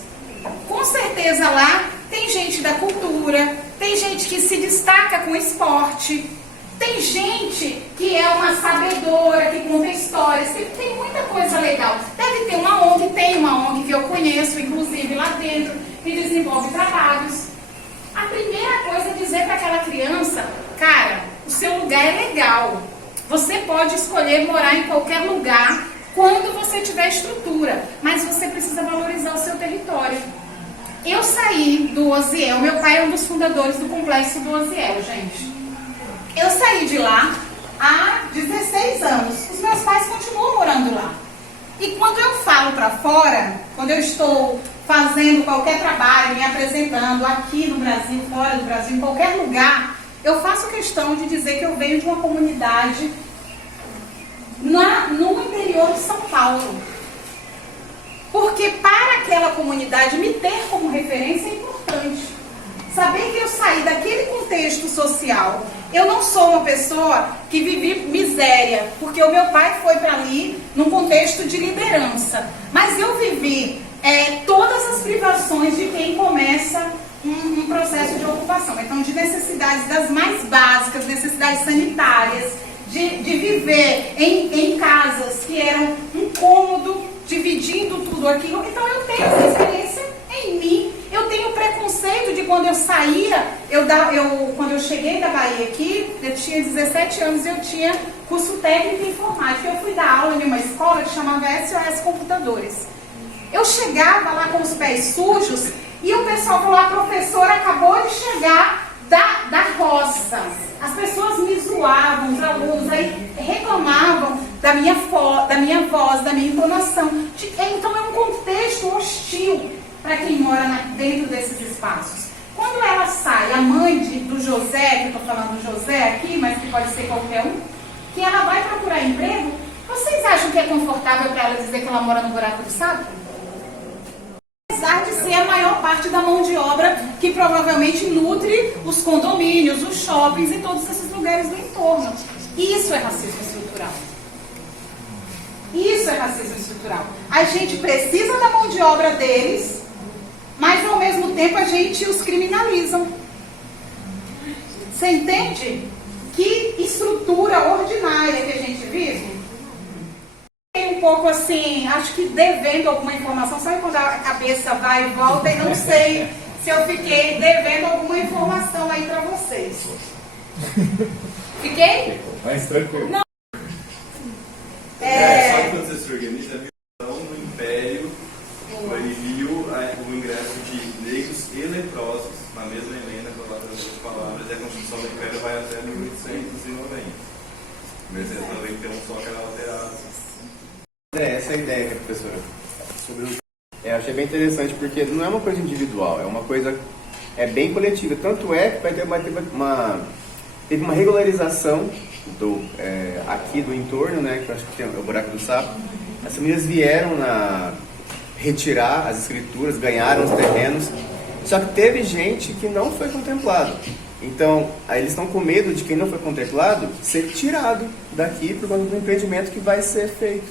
Com certeza lá tem gente da cultura, tem gente que se destaca com esporte, tem gente que é uma sabedora, que conta histórias, tem muita coisa legal. Deve ter uma ONG, tem uma ONG que eu conheço, inclusive lá dentro, que desenvolve trabalhos. A primeira coisa é dizer para aquela criança, cara, o seu lugar é legal. Você pode escolher morar em qualquer lugar quando você tiver estrutura, mas você precisa valorizar o seu território. Eu saí do Osiel, meu pai é um dos fundadores do complexo do Osiel, gente. Eu saí de lá há 16 anos. Os meus pais continuam morando lá. E quando eu falo para fora, quando eu estou fazendo qualquer trabalho, me apresentando aqui no Brasil, fora do Brasil, em qualquer lugar, eu faço questão de dizer que eu venho de uma comunidade no interior de São Paulo. Porque para aquela comunidade me ter como referência é importante. Saber que eu saí daquele contexto social. Eu não sou uma pessoa que vivi miséria, porque o meu pai foi para ali num contexto de liderança. Mas eu vivi todas as privações de quem começa um processo de ocupação. Então, de necessidades das mais básicas, necessidades sanitárias, de viver em casas que eram um cômodo, dividindo tudo aquilo. Então, eu tenho essa experiência em mim. Eu tenho preconceito de quando eu saía, quando eu cheguei da Bahia aqui, eu tinha 17 anos e eu tinha curso técnico em informática. Eu fui dar aula em uma escola que chamava SOS Computadores. Eu chegava lá com os pés sujos e o pessoal falou, a professora acabou de chegar da roça. As pessoas me zoavam, os alunos aí reclamavam da minha voz, da minha entonação. Então é um contexto hostil para quem mora dentro desses espaços. Quando ela sai, a mãe do José, que eu estou falando do José aqui, mas que pode ser qualquer um, que ela vai procurar emprego, vocês acham que é confortável para ela dizer que ela mora no buraco do sapo? Apesar de ser a maior parte da mão de obra que provavelmente nutre os condomínios, os shoppings e todos esses lugares do entorno. Isso é racismo estrutural. Isso é racismo estrutural. A gente precisa da mão de obra deles, mas ao mesmo tempo a gente os criminaliza. Você entende? Que estrutura ordinária que a gente vive? Um pouco assim, acho que devendo alguma informação, sabe quando a cabeça vai e volta e não sei se eu fiquei devendo alguma informação aí pra vocês. Fiquei? Mas tranquilo. Só Não. que quando você se organiza, a visão do Império, ele viu o ingresso de negros e leprosos na mesma emenda, com as palavras, e a Constituição do Império vai até 1890. 1891 só que era alterado. Essa é a ideia que a professora sobre eu achei bem interessante, porque não é uma coisa individual, é uma coisa bem coletiva. Tanto é que teve uma regularização aqui do entorno, né, que eu acho que tem o buraco do sapo. As famílias vieram retirar as escrituras, ganharam os terrenos. Só que teve gente que não foi contemplado. Então, aí eles estão com medo de quem não foi contemplado ser tirado daqui por conta do empreendimento que vai ser feito.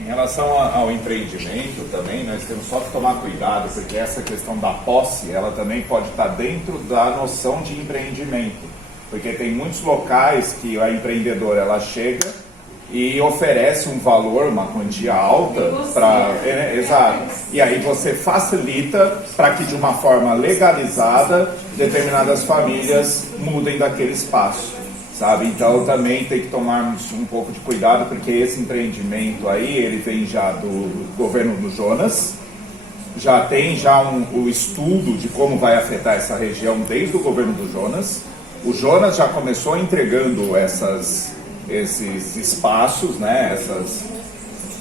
Em relação ao empreendimento também, nós temos só que tomar cuidado, porque essa questão da posse, ela também pode estar dentro da noção de empreendimento. Porque tem muitos locais que a empreendedora ela chega e oferece um valor, uma quantia alta para... exato. E aí você facilita para que de uma forma legalizada determinadas famílias mudem daquele espaço, sabe? Então também tem que tomarmos um pouco de cuidado, porque esse empreendimento aí, ele vem já do governo do Jonas, já tem o estudo de como vai afetar essa região desde o governo do Jonas. O Jonas já começou entregando esses espaços, né?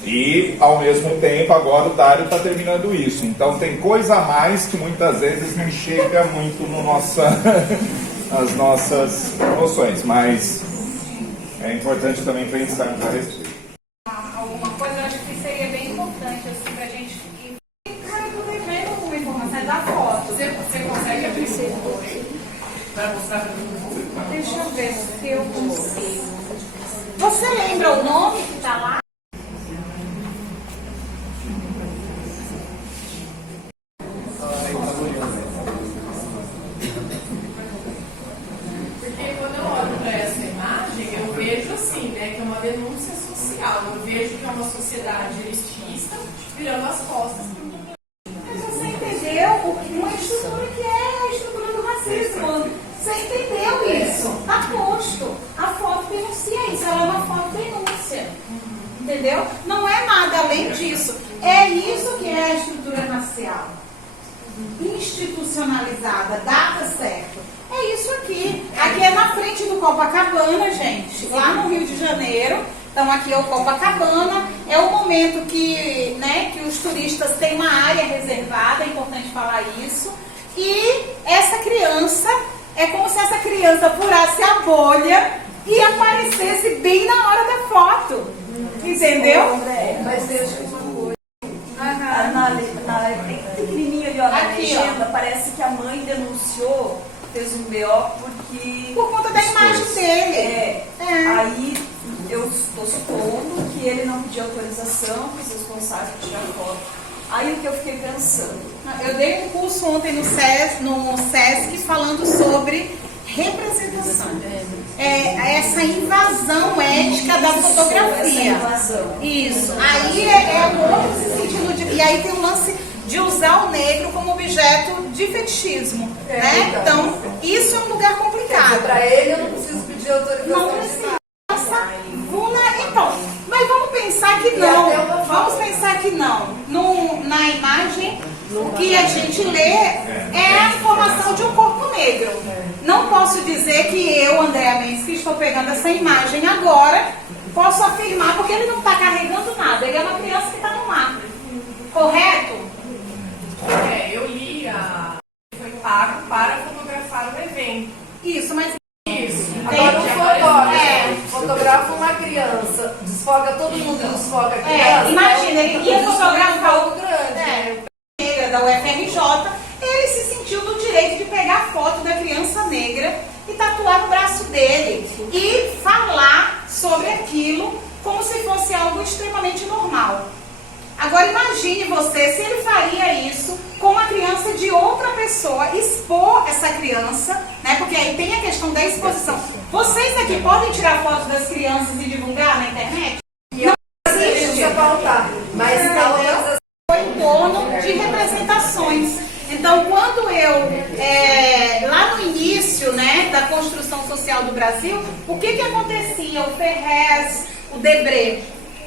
E ao mesmo tempo agora o Dário está terminando isso. Então tem coisa a mais que muitas vezes não chega muito no nas nossas noções, mas é importante também pensar a respeito. Alguma coisa eu acho que seria bem importante assim, para a gente ir devendo alguma informação da foto. Você consegue abrir para mostrar para todo mundo? Deixa eu ver se eu consigo. Você lembra o nome que está lá? Porque quando eu olho para essa imagem, eu vejo assim, né, que é uma denúncia social. Eu vejo que é uma sociedade elitista virando as costas para o mundo. Mas você entendeu uma estrutura que é a estrutura do racismo. Você entendeu isso? Está posto. A foto denuncia isso. Ela é uma foto denúncia. Entendeu? Não é nada além disso. É isso que é a estrutura racial. Institucionalizada, data certa. É isso aqui. Aqui é na frente do Copacabana, gente. Lá no Rio de Janeiro. Então aqui é o Copacabana. É o momento que, né, que os turistas têm uma área reservada. É importante falar isso. E essa criança... É como se essa criança furasse a bolha e aparecesse bem na hora da foto. Entendeu? André, mas deixa uma coisa. Bem pequenininho ali, ó, na legenda, parece que a mãe denunciou, fez um BO porque... Por conta da imagem dele. Aí eu estou supondo que ele não pediu autorização para os responsáveis para tirar foto. Aí o que eu fiquei pensando? Eu dei um curso ontem no SESC falando sobre representação. Essa invasão ética da fotografia. Isso. Aí é um outro sentido. E aí tem o lance de usar o negro como objeto de fetichismo. Né? Então, isso é um lugar complicado. Para ele eu não preciso pedir autorização. Não precisa. Então, mas vamos pensar que não. Vamos pensar que não. Na imagem, o que a gente lê é a informação de um corpo negro. Não posso dizer que eu, Andréa Mendes, que estou pegando essa imagem agora, posso afirmar, porque ele não está carregando nada. Ele é uma criança que está no mar. Correto? Eu li foi pago para fotografar o evento. Isso, mas... Isso. Agora o fotógrafo fotografa uma criança, desfoga todo mundo e desfoga a criança. Imagina, ele ia fotografar o grande. Da UFRJ, ele se sentiu no direito de pegar a foto da criança negra e tatuar no braço dele e falar sobre aquilo como se fosse algo extremamente normal. Agora imagine você se ele faria isso com uma criança de outra pessoa, expor essa criança, né? Porque aí tem a questão da exposição. Vocês aqui podem tirar fotos das crianças e divulgar na internet? Não existe. Mas foi em torno de representações. Então, quando lá no início, né, da construção social do Brasil, o que acontecia? O Ferrez, o Debré,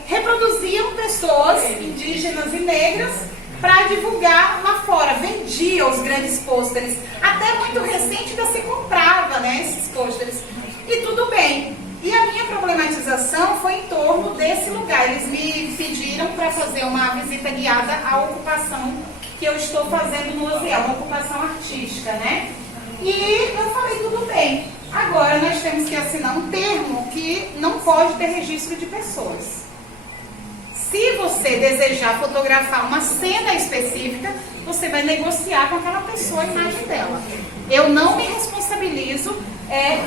reproduziam pessoas indígenas e negras para divulgar lá fora, vendia os grandes pôsteres. Até muito recente ainda se comprava, né, esses pôsteres. E tudo bem. E a minha problematização foi em torno desse lugar. Eles me pediram para fazer uma visita guiada à ocupação que eu estou fazendo no Osiel, uma ocupação artística, né? E eu falei, tudo bem. Agora nós temos que assinar um termo que não pode ter registro de pessoas. Se você desejar fotografar uma cena específica, você vai negociar com aquela pessoa a imagem dela. Eu não me responsabilizo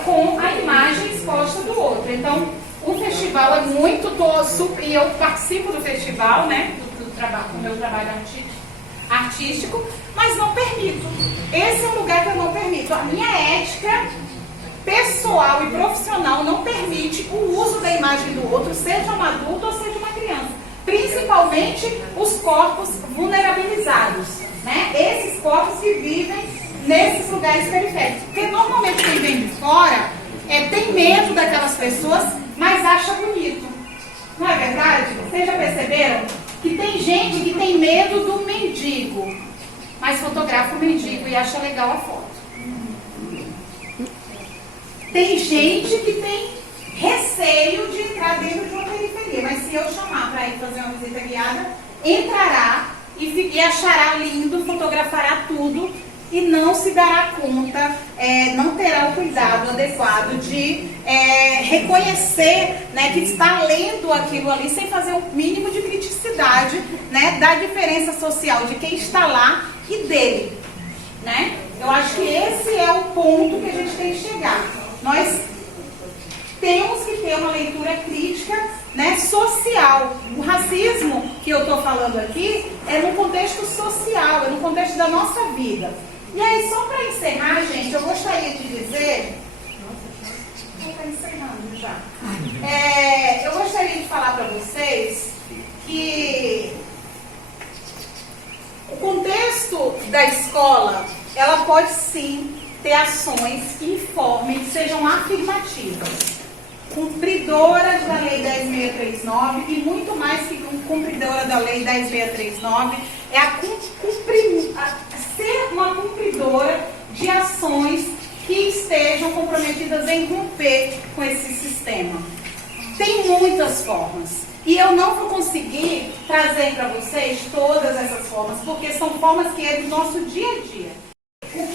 com a imagem exposta do outro. Então, o festival é muito doce e eu participo do festival, né, do meu trabalho artístico, mas não permito. Esse é um lugar que eu não permito. A minha ética pessoal e profissional não permite o uso da imagem do outro, seja um adulto ou seja uma criança. Principalmente os corpos vulnerabilizados, né? Esses corpos que vivem nesses lugares periféricos. Porque normalmente quem vem de fora tem medo daquelas pessoas, mas acha bonito. Não é verdade? Vocês já perceberam que tem gente que tem medo do mendigo, mas fotografa o mendigo e acha legal a foto. Tem gente que tem receio de entrar dentro de uma periferia, mas se eu chamar para ir fazer uma visita guiada, entrará e achará lindo, fotografará tudo e não se dará conta, não terá o cuidado adequado de reconhecer, né, que está lendo aquilo ali sem fazer um mínimo de criticidade, né, da diferença social de quem está lá e dele, né? Eu acho que esse é o ponto que a gente tem que chegar. Nós temos que ter uma leitura crítica, né, social. O racismo que eu estou falando aqui é num contexto social, é no contexto da nossa vida. E aí, só para encerrar, gente, eu gostaria de dizer... Estou encerrando já. Eu gostaria de falar para vocês que o contexto da escola, ela pode sim ter ações que informem, que sejam afirmativas. Cumpridoras da Lei 10.639 e muito mais que cumpridora da Lei 10.639 é ser uma cumpridora de ações que estejam comprometidas em romper com esse sistema. Tem muitas formas e eu não vou conseguir trazer para vocês todas essas formas, porque são formas que é do nosso dia a dia. O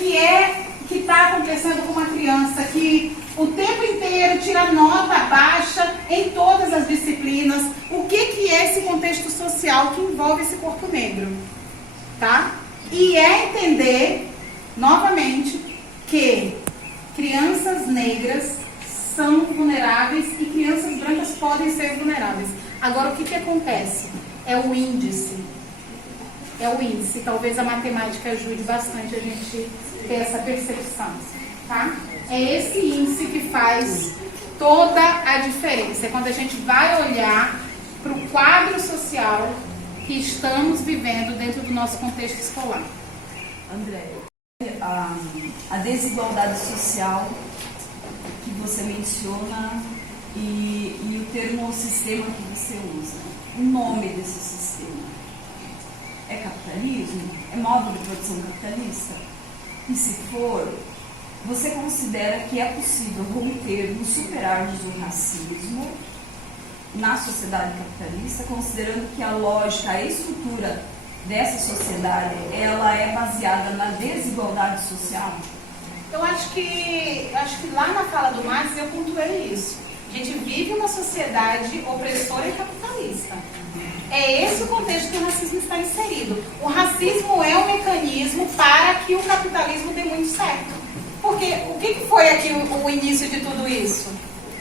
que está acontecendo com uma criança que o tempo inteiro tira nota baixa em todas as disciplinas, o que é esse contexto social que envolve esse corpo negro, tá? E entender, novamente, que crianças negras são vulneráveis e crianças brancas podem ser vulneráveis. Agora, o que acontece? É o índice. Talvez a matemática ajude bastante a gente ter essa percepção, tá? É esse índice que faz toda a diferença. É quando a gente vai olhar para o quadro social que estamos vivendo dentro do nosso contexto escolar. André, a desigualdade social que você menciona e o termo sistema que você usa, o nome desse sistema é capitalismo? É modo de produção capitalista? E se for, você considera que é possível rompermos, superarmos o racismo na sociedade capitalista, considerando que a lógica, a estrutura dessa sociedade, ela é baseada na desigualdade social? Eu acho que lá na fala do Marx eu pontuei isso. A gente vive uma sociedade opressora e capitalista. É esse o contexto que o racismo está inserido. O racismo é um mecanismo para que o capitalismo dê muito certo. Porque o que foi aqui o início de tudo isso?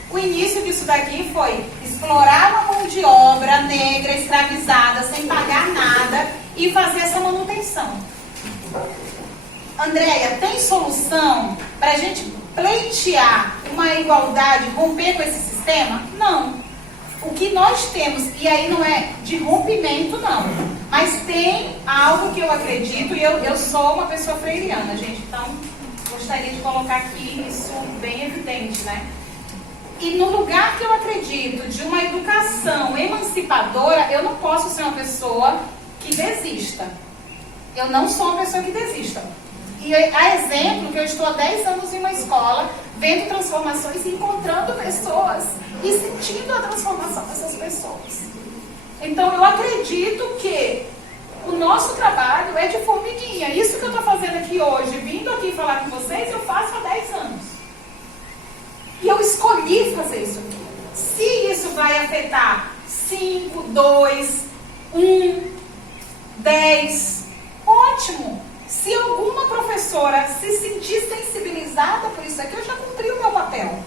O início disso daqui foi explorar uma mão de obra negra, escravizada, sem pagar nada e fazer essa manutenção. Andréia, tem solução para a gente pleitear uma igualdade, romper com esse sistema? Não. O que nós temos, e aí não é de rompimento não, mas tem algo que eu acredito, e eu sou uma pessoa freiriana, gente, então gostaria de colocar aqui isso bem evidente, né? E no lugar que eu acredito de uma educação emancipadora, eu não posso ser uma pessoa que desista. Eu não sou uma pessoa que desista. E a exemplo que eu estou há 10 anos em uma escola, vendo transformações e encontrando pessoas e sentindo a transformação dessas pessoas. Então eu acredito que o nosso trabalho é de formiguinha. Isso que eu estou fazendo aqui hoje, vindo aqui falar com vocês, eu faço há 10 anos. E eu escolhi fazer isso aqui. Se isso vai afetar 5, 2, 1, 10. Ótimo! Se alguma professora se sentir sensibilizada por isso aqui, eu já cumpri o meu papel.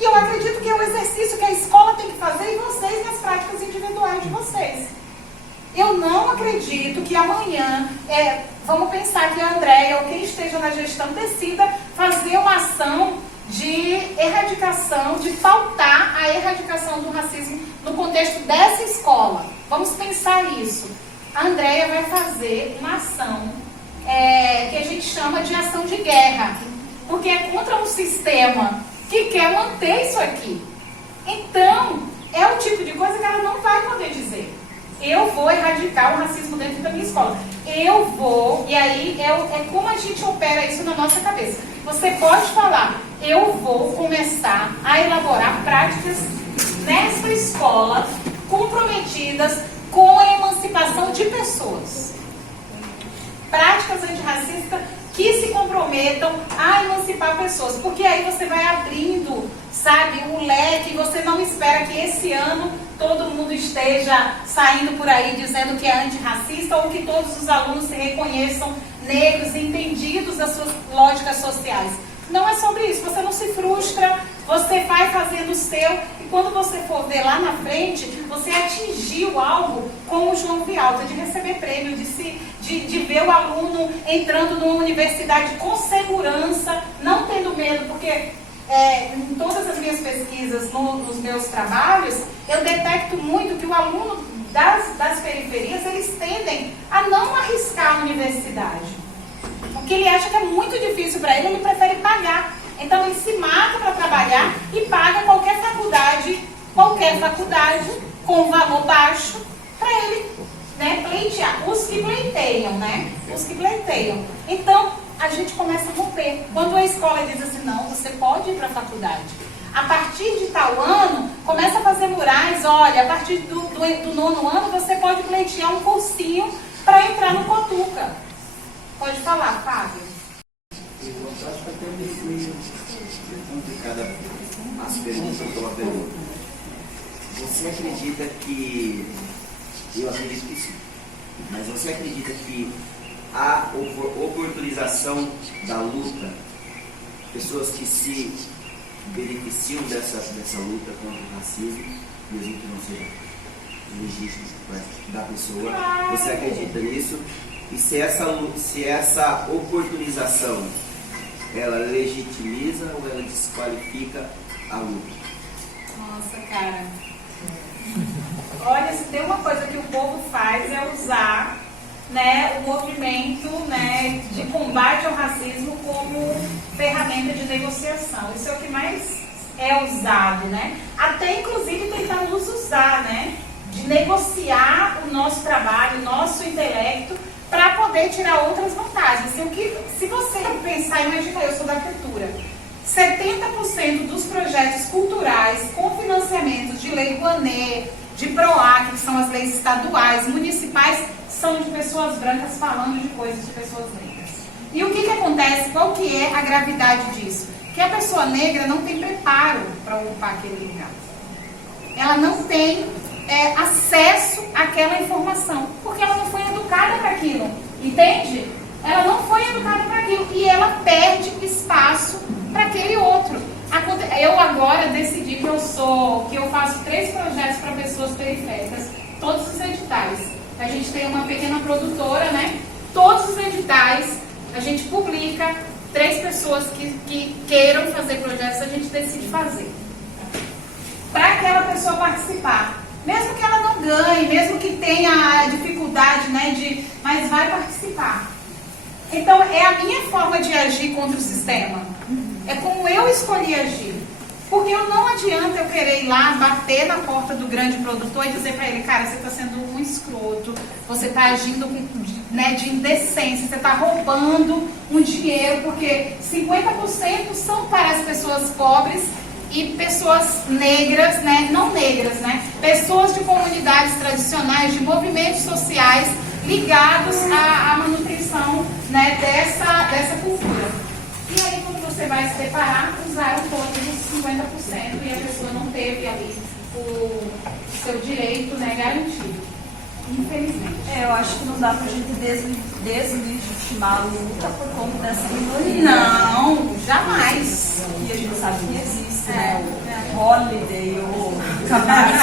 E eu acredito que é o exercício que a escola tem que fazer e vocês nas práticas individuais de vocês. Eu não acredito que amanhã, vamos pensar que a Andréia ou quem esteja na gestão decida fazer uma ação de erradicação, de pautar a erradicação do racismo no contexto dessa escola. Vamos pensar isso. A Andréia vai fazer uma ação que a gente chama de ação de guerra, porque é contra um sistema que quer manter isso aqui. Então, é o tipo de coisa que ela não vai poder dizer. Eu vou erradicar o racismo dentro da minha escola. Eu vou, e aí é como a gente opera isso na nossa cabeça. Você pode falar, eu vou começar a elaborar práticas nessa escola comprometidas com a emancipação de pessoas. Práticas antirracistas que se comprometam a emancipar pessoas. Porque aí você vai abrindo, sabe, um leque. Você não espera que esse ano todo mundo esteja saindo por aí dizendo que é antirracista ou que todos os alunos se reconheçam negros, entendidos das suas lógicas sociais. Não é sobre isso. Você não se frustra, você vai fazendo o seu e quando você for ver lá na frente, você atingiu algo como o João Vialta, de receber prêmio, de ver o aluno entrando numa universidade com segurança, não tendo medo, porque em todas as minhas pesquisas, nos meus trabalhos, eu detecto muito que o aluno das periferias, eles tendem a não arriscar a universidade. O que ele acha que é muito difícil para ele prefere pagar. Então ele se mata para trabalhar e paga qualquer faculdade com valor baixo para ele, né, pleitear. Os que pleiteiam, né? Os que pleiteiam. Então, a gente começa a romper. Quando a escola diz assim, não, você pode ir para a faculdade. A partir de tal ano, começa a fazer murais. Olha, a partir do 9º ano, você pode pleitear um cursinho para entrar no Cotuca. Pode falar, Fábio. Eu acho que até meio complicada as perguntas pela pergunta. Você acredita que... Eu acredito que sim. Mas você acredita que a oportunização da luta, pessoas que se beneficiam dessa luta contra o racismo, mesmo que não seja legítimo da pessoa, você acredita nisso? E se essa oportunização, ela legitimiza ou ela desqualifica a luta? Nossa, cara. Olha, se tem uma coisa que o povo faz é usar, né, o movimento, né, de combate ao racismo como ferramenta de negociação. Isso é o que mais é usado, né? Até inclusive tentar nos usar, né? De negociar o nosso trabalho, o nosso intelecto, para poder tirar outras vantagens. Se você pensar, imagina, eu sou da cultura, 70% dos projetos culturais com financiamentos de Lei Rouanet, de PROAC, que são as leis estaduais, municipais, são de pessoas brancas falando de coisas de pessoas negras. E o que acontece? Qual que é a gravidade disso? Que a pessoa negra não tem preparo para ocupar aquele lugar. Ela não tem acesso àquela informação, porque ela não foi educada para aquilo, entende? Ela não foi educada para aquilo e ela perde espaço para aquele outro. Eu agora decidi que eu faço 3 projetos para pessoas periféricas, todos os editais. A gente tem uma pequena produtora, né? Todos os editais a gente publica, 3 pessoas que queiram fazer projetos, a gente decide fazer. Para aquela pessoa participar. Mesmo que ela não ganhe, mesmo que tenha a dificuldade, né, mas vai participar. Então, é a minha forma de agir contra o sistema. É como eu escolhi agir. Porque não adianta eu querer ir lá, bater na porta do grande produtor e dizer para ele, cara, você está sendo um escroto, você está agindo né, de indecência, você está roubando um dinheiro, porque 50% são para as pessoas pobres e pessoas negras, né, não negras, né, pessoas de comunidades tradicionais, de movimentos sociais ligados à manutenção, né, dessa cultura. E aí, quando você vai se deparar, usaram todos os 50% e a pessoa não teve ali o seu direito, né, garantido. Infelizmente. Eu acho que não dá pra gente deslegitimar a luta por conta dessa minoria. Não, jamais. E a gente sabe que existe, né? O Holiday, o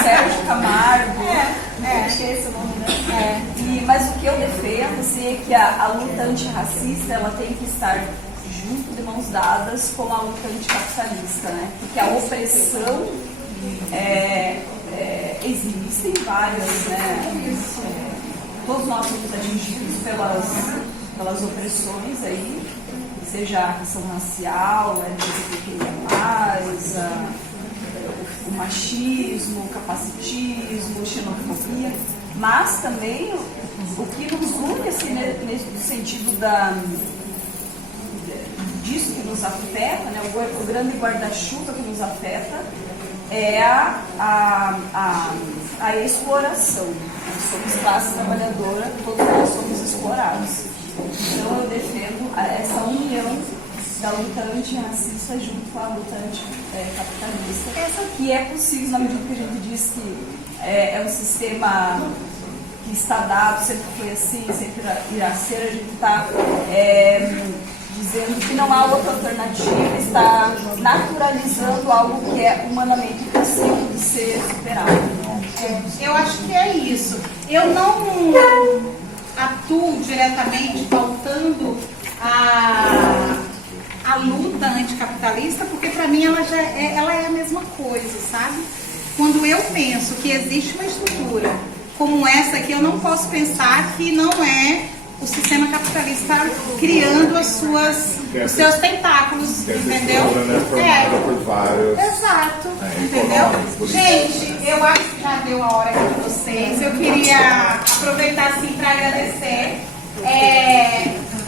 Sérgio Camargo. Acho que é esse o nome, né? Mas o que eu defendo assim, é que a luta antirracista ela tem que estar junto, de mãos dadas, com a luta anticapitalista, né? Porque a opressão existem várias, né? Todos nós somos atingidos pelas opressões aí, seja a questão racial, o machismo, o capacitismo, a xenofobia, mas também o que nos une assim, nesse sentido disso que nos afeta, né? O grande guarda-chuva que nos afeta é a exploração. Nós somos classe trabalhadora, todos nós somos explorados. Então eu defendo essa união da luta antirracista junto à luta anticapitalista. Essa aqui é possível na medida que a gente diz que é um sistema que está dado, sempre foi assim, sempre irá ser. A gente está dizendo que não há outra alternativa, está naturalizando algo que é humanamente possível de ser superado. Eu acho que é isso. Eu não atuo diretamente pautando a luta anticapitalista, porque para mim ela é a mesma coisa, sabe? Quando eu penso que existe uma estrutura como essa aqui, eu não posso pensar que não é o sistema capitalista criando os seus tentáculos, entendeu? Exato, entendeu? Gente, eu acho que já deu a hora aqui de vocês. Eu queria aproveitar assim para agradecer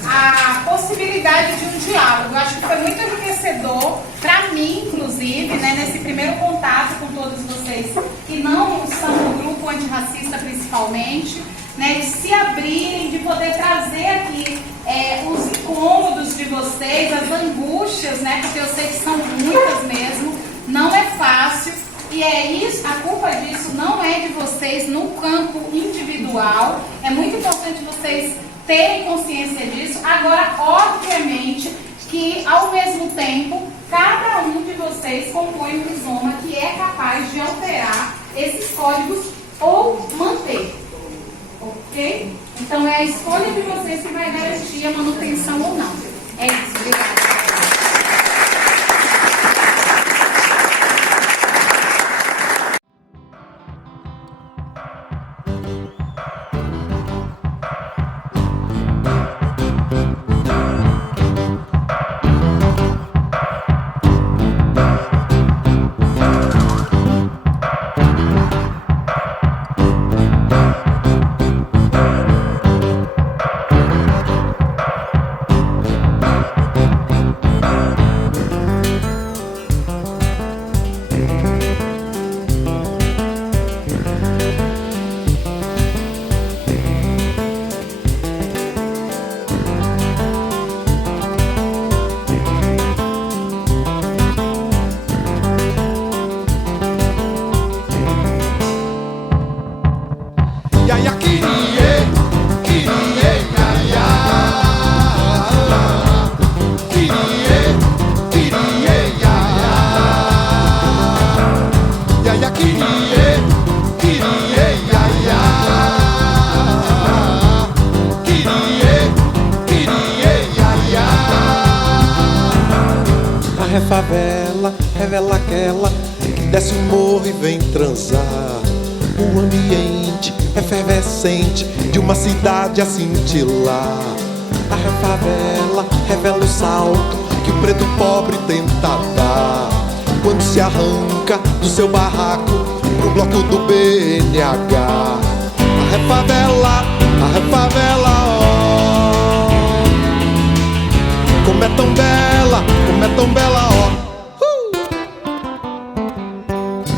a possibilidade de um diálogo. Eu acho que foi muito enriquecedor para mim, inclusive, né, nesse primeiro contato com todos vocês que não são do grupo antirracista principalmente, né, de se abrirem, de poder trazer aqui os incômodos de vocês, as angústias, né, porque eu sei que são muitas mesmo, não é fácil, e é isso, a culpa disso não é de vocês no campo individual, é muito importante vocês terem consciência disso. Agora, obviamente, que ao mesmo tempo, cada um de vocês compõe um rizoma que é capaz de alterar esses códigos ou manter. Ok? Então é a escolha de vocês que vai garantir a manutenção ou não. É isso, obrigada. Favela, revela aquela que desce o morro e vem transar. O ambiente efervescente de uma cidade a cintilar. A favela revela o salto que o preto pobre tenta dar quando se arranca do seu barraco pro bloco do BNH. A refavela, ó, como é tão bela, ó.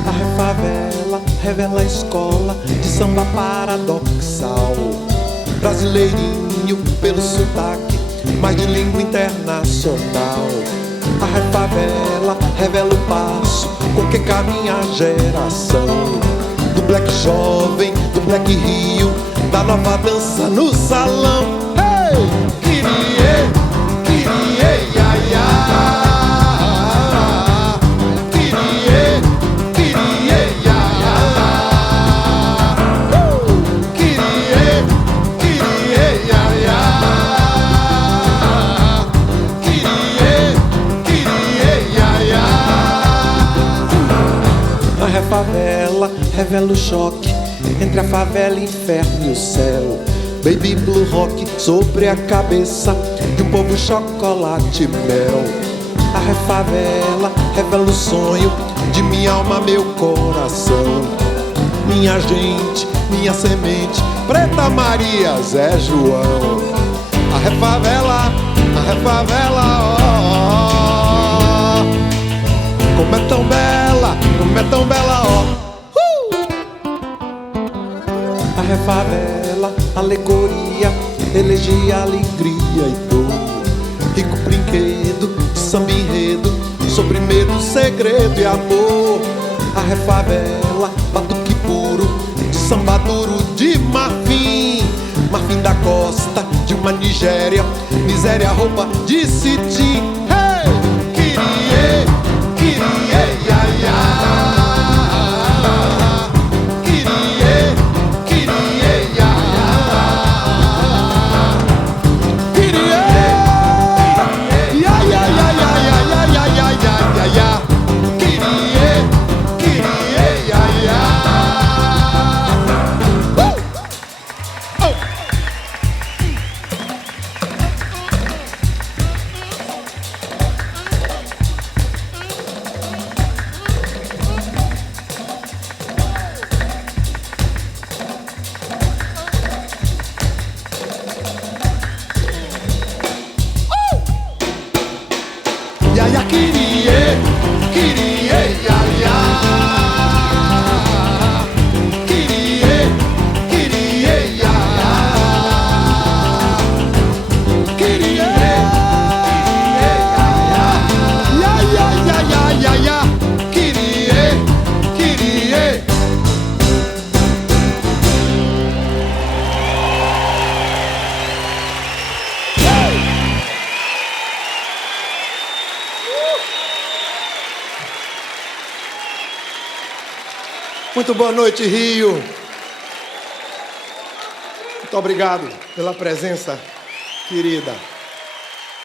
A refavela revela a escola de samba paradoxal. Brasileirinho pelo sotaque, mas de língua internacional. A refavela revela o passo com que caminha a geração do black jovem, do black Rio, da nova dança no salão. Hey! Kirie, kirie, ia, ia. Kirie, kirie, ia, ia. Kirie, kirie, ia, ia. Kirie, kirie, ia, ia. A favela revela o choque entre a favela, inferno e o céu. Baby blue rock sobre a cabeça de um povo chocolate e mel. A favela revela o sonho de minha alma, meu coração. Minha gente, minha semente, Preta Maria, Zé João. A favela, oh, oh, oh. Como é tão bela, como é tão bela, ó. A favela, alegoria, elegia, alegria e dor. Rico brinquedo, samba enredo, sobre medo, segredo e amor. A favela, batuque puro, de samba duro, de marfim. Marfim da costa, de uma Nigéria, miséria, roupa de cetim. Hey! Kirie, kirie, ia, ia. Kirie, kirie, ia, ia. Kirie, ia, ia, ia, ia, ia, ia, ia, ia, ia, ia. Kirie, kirie, ia, ia. Ya ya kirie, kirie, ya ya. Kirie, kirie, ya ya. Kirie, kirie, ya ya. Ya ya ya ya ya ya. Kirie, kirie. Muito boa noite, Rio. Muito obrigado pela presença, querida.